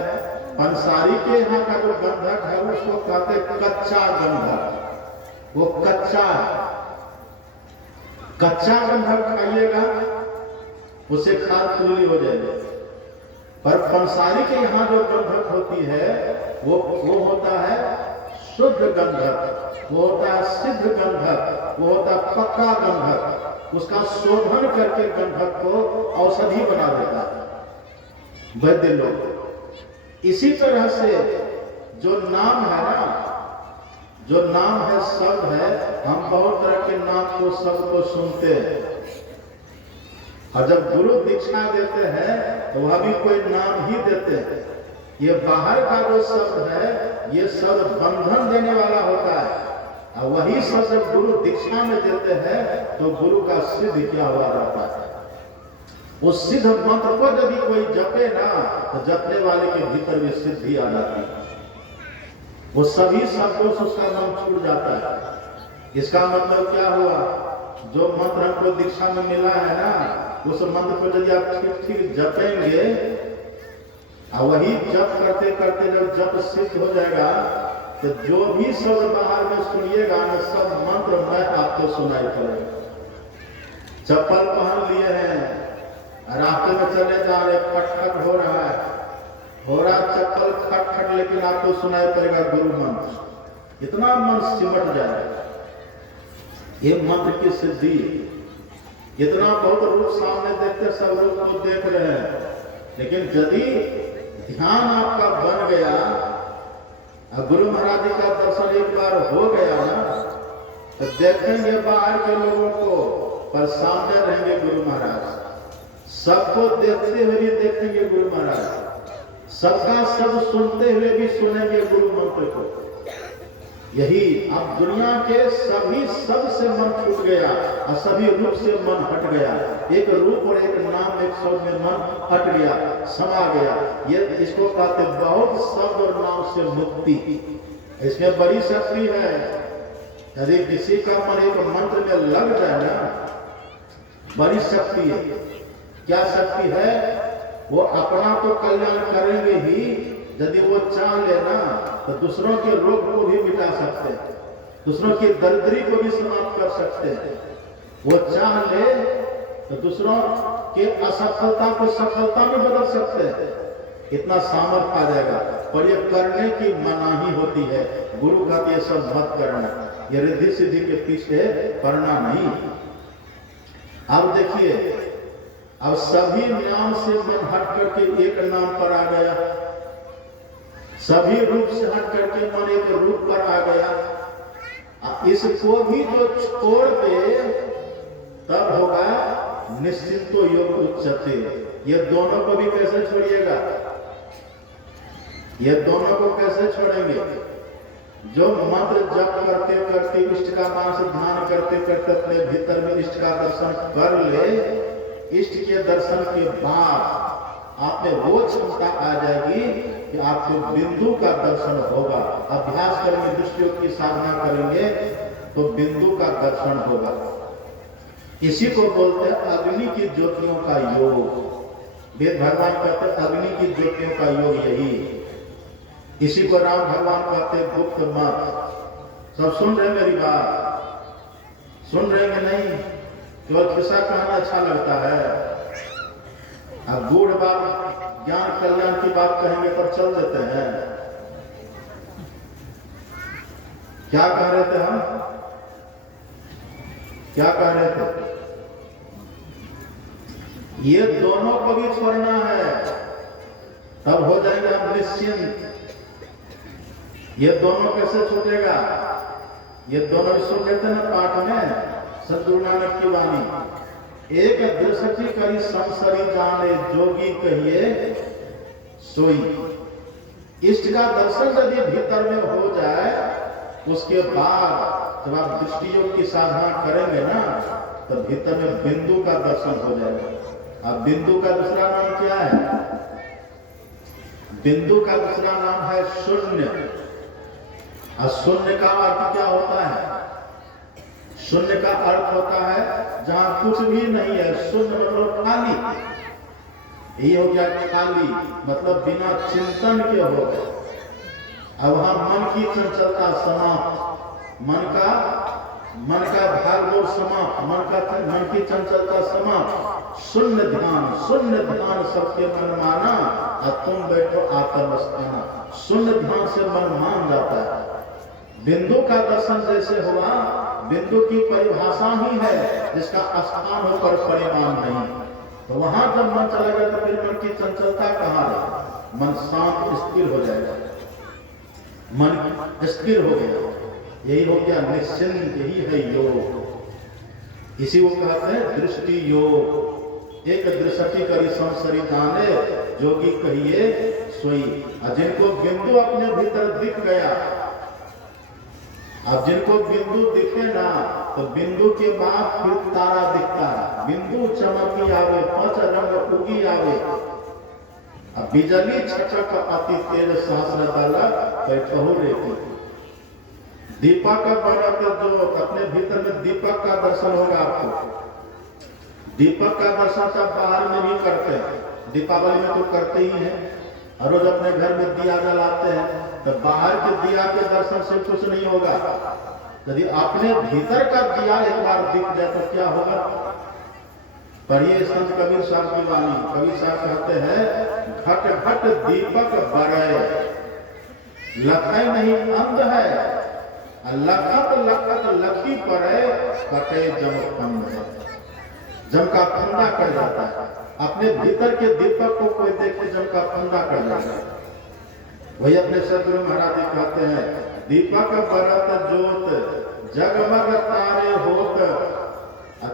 पंसारी के यहाँ का जो गंधक है उसको कहते कच्चा गंधक, वो कच्चा गंधक खाइएगा उसे खाद्य हो जाएगी। पर पंसारी के यहाँ जो गंधक होती है वो होता है शुद्ध गंधक, वो होता है सिद्ध गंधक, वो होता है पक्का गंधक। उसका शोधन करके गंधक को औषधि बना देता है वैद्य लोग। इसी तरह से जो नाम है ना, जो नाम है, शब्द है, हम बहुत तरह के नाम को, शब्द को सुनते हैं, और जब गुरु दीक्षा देते हैं तो वह भी कोई नाम ही देते हैं। ये बाहर का जो शब्द है ये शब्द बंधन देने वाला होता है, और वही शब्द जब गुरु दीक्षा में देते हैं तो गुरु का सिद्ध क्या हुआ रहता है। उस सिद्ध मंत्र को यदि कोई जपे ना तो जपने वाले के भीतर भी सिद्धि आ जाती है, वो सभी शब्दों से उसका नाम छूट जाता है। इसका मतलब क्या हुआ? जो मंत्र हमको दीक्षा में मिला है ना, उस मंत्र को यदि आप ठीक ठीक जपेंगे, और वही जप करते करते जब जप सिद्ध हो जाएगा तो जो भी शब्द बाहर में सुनिएगा ना, सब मंत्र मैं आपको सुनाई पड़ेगा। चप्पल पहन लिए हैं, रास्ते में चले जा रहे, खटखट हो रहा है, चप्पल खटखट, लेकिन आपको सुनाई पड़ेगा गुरु मंत्र। इतना मन सिमट जाएगा। ये मंत्र की सिद्धि, इतना बहुत रूप सामने देखते, सब रूप को देख रहे हैं, लेकिन यदि ध्यान आपका बन गया और गुरु महाराज जी का दर्शन एक बार हो गया ना, तो देखेंगे बाहर के लोगों को, पर सामने रहेंगे गुरु महाराज। सबको देखते हुए भी देखेंगे गुरु महाराज, सबका सब सुनते हुए भी सुनेंगे गुरु मंत्र को। यही अब दुनिया के सभी सब से मन छूट गया और सभी रूप से मन हट गया। एक रूप और एक नाम, एक शब्द में मन हट गया, समा गया। ये इसको कहते बहुत शब्द और नाम से मुक्ति। इसमें बड़ी शक्ति है। यदि किसी का मन एक मंत्र में लग जाए ना, बड़ी शक्ति है। क्या शक्ति है? वो अपना तो कल्याण करेंगे ही, यदि वो चाह लेना तो दूसरों के रोग को भी मिटा सकते हैं, दूसरों की दरिद्री को भी समाप्त कर सकते हैं। वो चाह ले तो दूसरों के असफलता को सफलता में बदल सकते हैं। इतना सामर्थ्य आ जाएगा, पर ये करने की मनाही होती है। गुरु का ये सब मत करना, ये रिद्धि सिद्धि के पीछे पड़ना नहीं। अब देखिए, अब सभी नाम से मन हट करके एक नाम पर आ गया, सभी रूप से हट करके मन एक रूप पर आ गया। इसको भी जो छोड़ दे तब होगा निश्चिंतो योग उच्चते। ये दोनों को भी कैसे छोड़िएगा? ये दोनों को कैसे छोड़ेंगे? जो मंत्र जप करते करते, इष्ट का मान से ध्यान करते करते अपने भीतर में इष्ट का दर्शन कर ले, इष्ट के दर्शन के बाद आप में वो क्षमता आ जाएगी कि आपको बिंदु का दर्शन होगा। अभ्यास करेंगे, दृष्टियों की साधना करेंगे तो बिंदु का दर्शन होगा। इसी को बोलते हैं अग्नि की ज्योतियों का योग। वेद भगवान कहते हैं अग्नि की ज्योतियों का योग यही। इसी को राम भगवान कहते हैं गुप्त मत। सब सुन रहे मेरी बात? सुन रहे कि नहीं? केवल किस्सा कहना अच्छा लगता है। अब गूढ़ बात, ज्ञान कल्याण की बात कहेंगे पर चल देते हैं। क्या कह रहे थे हम? क्या कह रहे थे? ये दोनों को भी छोड़ना है, तब हो जाएंगे हम निश्चिंत। ये दोनों कैसे छूटेगा? ये दोनों भी सुन लेते ना पाठ में, सद्गुरु नानक की वाणी। एक दृष्टि करी संसरी जाने जोगी कहिए सोई। इष्ट का दर्शन यदि भीतर में हो जाए, उसके बाद जब आप दृष्टि योग की साधना करेंगे ना, तो भीतर में बिंदु का दर्शन हो जाएगा। अब बिंदु का दूसरा नाम क्या है? बिंदु का दूसरा नाम है शून्य। और शून्य का अर्थ क्या होता है? शून्य का अर्थ होता है जहां कुछ भी नहीं है। शून्य मतलब खाली। यही हो गया खाली, मतलब बिना चिंतन के हो गया। अब वहां मन की चंचलता समाप्त, मन का भागदौड़ समाप्त, मन की चंचलता समाप्त। शून्य ध्यान सबके मन माना, और तुम बैठो आत्मस्थाना। शून्य ध्यान से मन मान जाता है। बिंदु का दर्शन जैसे हुआ, बिंदु की परिभाषा ही है जिसका स्थान होकर परिमाण नहीं। तो वहां जब मन चला गया तो फिर मन की चंचलता कहाँ रही? मन शांत स्थिर हो जाएगा, मन स्थिर हो गया। यही हो गया निश्चिंत, यही है योग। इसी को कहते हैं दृष्टि योग। एक दृष्टि करी संसरी जाने जोगी कहिए सोई। और जिनको बिंदु अपने भीतर दिख गया, अब जिनको बिंदु दिखे ना, तो बिंदु के बाद फिर तारा दिखता है। बिंदु चमकी आवे, पांच रंग उगी आवे। अब बिजली छटक अति तेज सहस्र दला बैठहु रेती। दीपक बरत जो अपने भीतर में दीपक का दर्शन होगा आपको। दीपक का दर्शन सब बाहर में भी करते हैं, दीपावली में तो करते ही हैं। और रोज अपने घर में दिया जलाते हैं, तो बाहर के दिया के दर्शन से कुछ नहीं होगा। यदि अपने भीतर का दिया एक बार दिख जाए तो क्या होगा? पढ़िए संत कबीर साहब की वाणी। कबीर साहब कहते हैं, घट घट दीपक बरय, लखै नहीं अंध है, लखत लखत लखी पड़े, कटे जम फंद है। जम का फंदा कर जाता है। अपने भीतर के दीपक को कोई देखे जम का फंदा कर जाता है। वही अपने सदगुरु महाराज जी कहते हैं, दीपक बरत जोत जगमग तारे होत,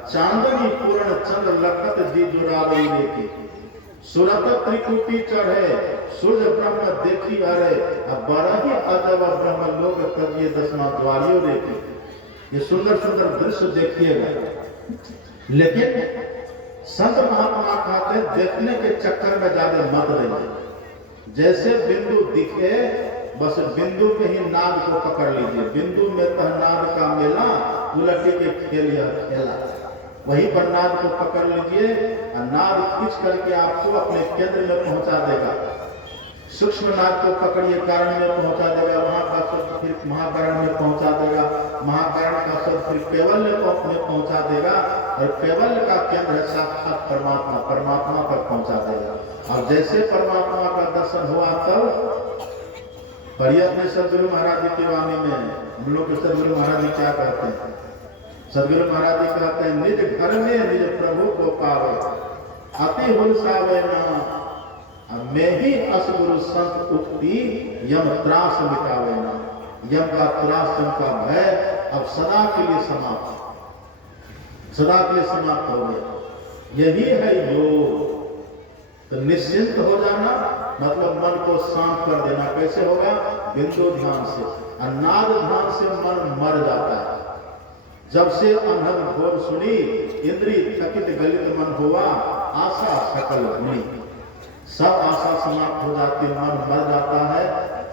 चांदनी पूर्ण चंद्र लखत जी जुड़ावे लेके। सुरत त्रिकुटी चढ़े सूर्य ब्रह्म देखी अरे, अब बड़ा ही अजब ब्रह्म लोग तजिए दसवां द्वारियों लेके। ये सुंदर सुंदर दृश्य देखिएगा। लेकिन संत महात्मा कहते हैं, देखने के चक्कर में ज्यादा मत रहिए। जैसे बिंदु दिखे, बस बिंदु के ही नाद को पकड़ लीजिए। बिंदु में तह नाद का मेला, उलटी के खेल यह खेला। वहीं पर नाद को पकड़ लीजिए, और नाद खींच करके आपको अपने केंद्र में पहुंचा देगा। सूक्ष्म नाद को पकड़िए, कारण में पहुंचा देगा। वहां का शब्द फिर महाकरण में पहुंचा देगा। महाकरण का शब्द फिर कैवल्य में पहुंचा देगा। और कैवल्य का केंद्र साक्षात परमात्मा, परमात्मा पर पहुंचा देगा। और जैसे परमात्मा का दर्शन हुआ, तब पढ़िए अपने सदगुरु महाराज जी की वाणी में। हम लोग के सदगुरु महाराज जी क्या कहते हैं? सदगुरु महाराज जी कहते हैं, निज घर में निज प्रभु को पावे, अति हुलसावे ना, मैं ही असगुरु संत उक्ति, यम त्रास मिटावे ना। यम का त्रास, यम का भय अब सदा के लिए समाप्त, सदा के लिए समाप्त हो गया। यही है योग। तो निश्चिंत हो जाना मतलब मन को शांत कर देना। कैसे होगा? बिंदु ध्यान से। नाद ध्यान से मन मर जाता है। जब से अनहद घोर सुनी, इंद्री थकित गलित मन हुआ, आशा सकल हुई। सब आशा समाप्त हो जाती, मन मर जाता है।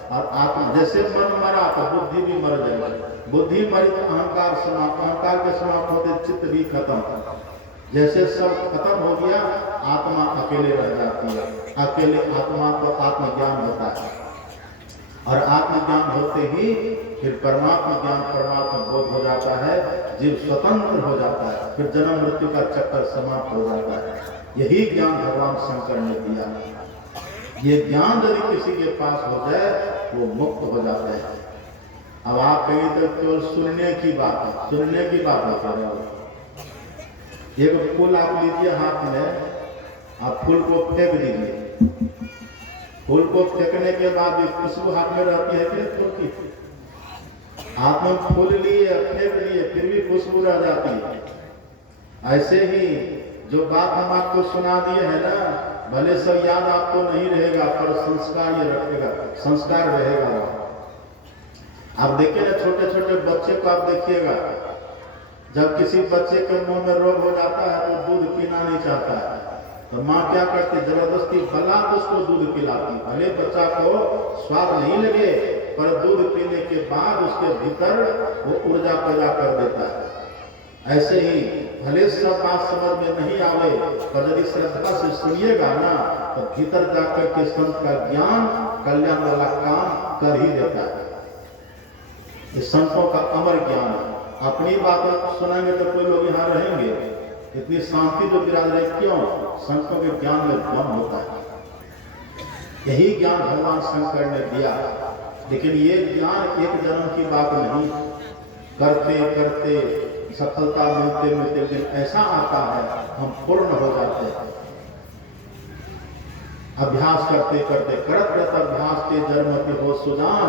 और आत्मा, जैसे मन मरा तो बुद्धि भी मर जाएगी। बुद्धि मरी तो अहंकार समाप्त, अहंकार के समाप्त होते चित्त भी खत्म। जैसे सब खत्म हो गया, आत्मा अकेले रह जाती है। अकेले आत्मा को आत्मज्ञान होता है। और आत्मज्ञान होते ही फिर परमात्मा ज्ञान, परमात्मा बोध हो जाता है। जीव स्वतंत्र हो जाता है। फिर जन्म मृत्यु का चक्कर समाप्त हो जाता है। यही ज्ञान भगवान शंकर ने दिया। ये ज्ञान यदि किसी के पास हो जाए, वो मुक्त हो जाता है। अब आप कहीं तो केवल सुनने की बात है, सुनने की बात है। कह रहे हो, एक फूल आप लीजिए हाथ में, आप फूल को फेंक दीजिए। फूल को फेंकने के बाद भी खुशबू हाथ में रहती है कि फूल की? हाथ में फूल लिए, फेंक लिए, फिर भी खुशबू रह जाती है। ऐसे ही जो बात हम आपको सुना दिए है ना, भले सब याद आपको नहीं रहेगा, पर संस्कार ये रखेगा, संस्कार रहेगा। आप देखिए ना, छोटे छोटे बच्चे को आप देखिएगा, जब किसी बच्चे के मुंह में रोग हो जाता है तो दूध पीना नहीं चाहता है, तो माँ क्या करती, जबरदस्ती भला उसको दूध पिलाती, भले बच्चा को स्वाद नहीं लगे, पर दूध पीने के बाद उसके भीतर वो ऊर्जा पैदा कर देता है। ऐसे ही भले सब बात समझ में नहीं आवे, पर यदि श्रद्धा से सुनिएगा ना, तो भीतर जाकर के संत का ज्ञान कल्याण वाला काम कर ही देता है। ये संतों का अमर ज्ञान है। अपनी बात सुनाएंगे तो कोई लोग यहाँ रहेंगे, इतनी शांति जो विराज रहे, क्यों? संतों के ज्ञान में दम होता है। यही ज्ञान भगवान शंकर ने दिया, लेकिन ये ज्ञान एक जन्म की बात नहीं, करते करते सफलता मिलते मिलते दिन ऐसा आता है, हम पूर्ण हो जाते हैं। अभ्यास करते करते करत करत अभ्यास के जन्मति हो सुजान,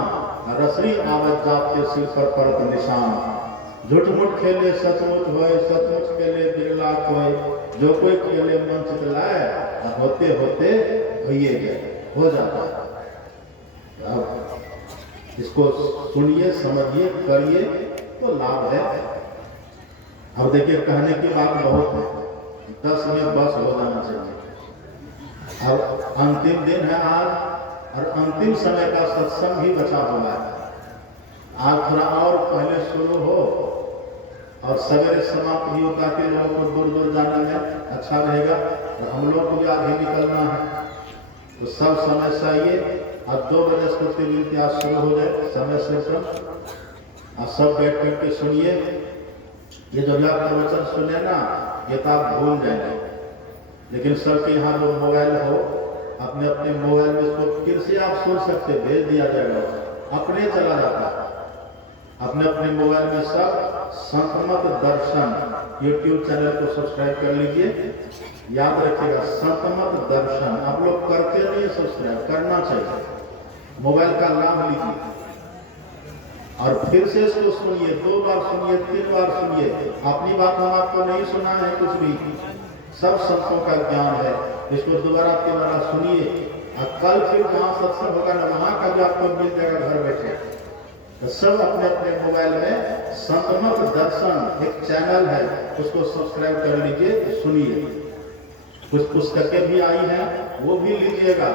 रसरी आवत जात के सिर पर परत निशान। झूठ मूठ खेले सचमुच होए, सचमुच खेले बिरला कोय, जो कोई खेले मन चित लाए, होते होते होइए गए, हो जाता है। अब इसको सुनिए, समझिए, करिए तो लाभ है। अब देखिए, कहने की बात बहुत है, 10 में बस हो जाना चाहिए। अब अंतिम दिन है आज, और अंतिम समय का सत्संग भी बचा हुआ है। आज थोड़ा और पहले शुरू हो और सवेरे समाप्त भी होता कि लोगों को दूर दूर जाने में अच्छा रहेगा, और हम लोग को भी आगे निकलना है, तो सब समय से आइए। अब 2 बजे स्तुति विनती आज शुरू हो जाए, समय से सब आप सब बैठ करके सुनिए। ये जो भी आप प्रवचन सुने ना, ये तो आप भूल जाएंगे, लेकिन सबके यहाँ जो मोबाइल हो, अपने अपने मोबाइल में इसको फिर से आप सुन सकते, भेज दिया जाएगा, अपने चला जाता है। अपने अपने मोबाइल में सब संतमत दर्शन YouTube चैनल को सब्सक्राइब कर लीजिए। याद रखिएगा, संतमत दर्शन आप लोग करते नहीं, सब्सक्राइब करना चाहिए, मोबाइल का लाभ लीजिए और फिर से इसको सुनिए, 2 बार सुनिए, 3 बार सुनिए। अपनी बात हम आपको नहीं सुना है कुछ भी, सब संतों का ज्ञान है। इसको दोबारा 3 बार सुनिए, और कल फिर जहाँ सत्संग होगा ना, वहाँ का भी आपको मिल जाएगा घर बैठे। तो सब अपने अपने मोबाइल में संतमत दर्शन एक चैनल है, उसको सब्सक्राइब कर लीजिए, सुनिए। कुछ पुस्तकें भी आई हैं, वो भी लीजिएगा।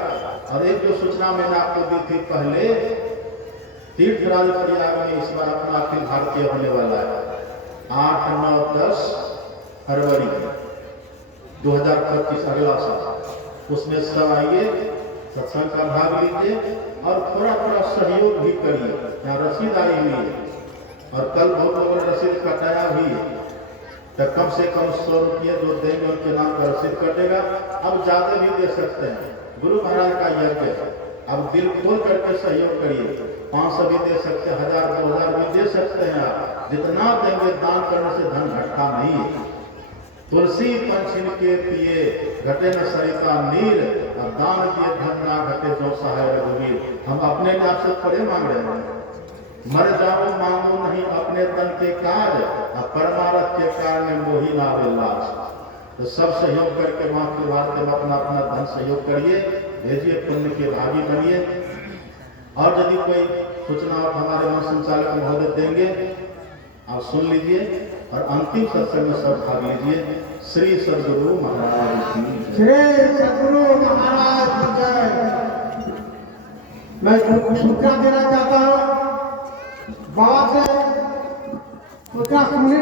और एक जो सूचना मैंने आपको दी थी पहले, तीर्थराज प्रयाग में इस बार अपना अखिल भारतीय होने वाला है, 8, 9, 10 फरवरी 2025 अगला साल। उसमें सब आइए, सत्संग का भाग लीजिए और थोड़ा थोड़ा सहयोग भी करिए। यहाँ रसीद आई हुई है, और कल बहुत लोगों ने रसीद कटाया भी है, तो कम से कम 100 रुपये जो देंगे उनके नाम पर रसीद कटेगा। अब ज्यादा भी दे सकते हैं, गुरु महाराज का यज्ञ है। अब दिल खोल करके सहयोग करिए, 500 भी दे सकते हैं, 1000, 2000 भी दे सकते हैं। आप जितना देंगे, दान करने से धन घटता नहीं है। तुलसी पंछिन के पिए घटे न सरिता नीर, और दान किए धन ना घटे जो सहाय रघुवीर। हम अपने नाम से थोड़े मांग रहे हैं, मर जाओ मांगो नहीं अपने तन के काज, और परमारथ के कारण मोही ना लाज। तो सब सहयोग करके वहां के वार्ते में अपना अपना धन सहयोग करिए, भेजिए, पुण्य के भागी बनिए। और यदि कोई सूचना हमारे वहां संचालक महोदय देंगे, आप सुन लीजिए, और अंतिम सत्संग में सब भाग लीजिए। श्री सद्गुरु महाराज की, श्री सद्गुरु महाराज की जय। मैं सूचना देना चाहता हूँ, बात सूचना सुनने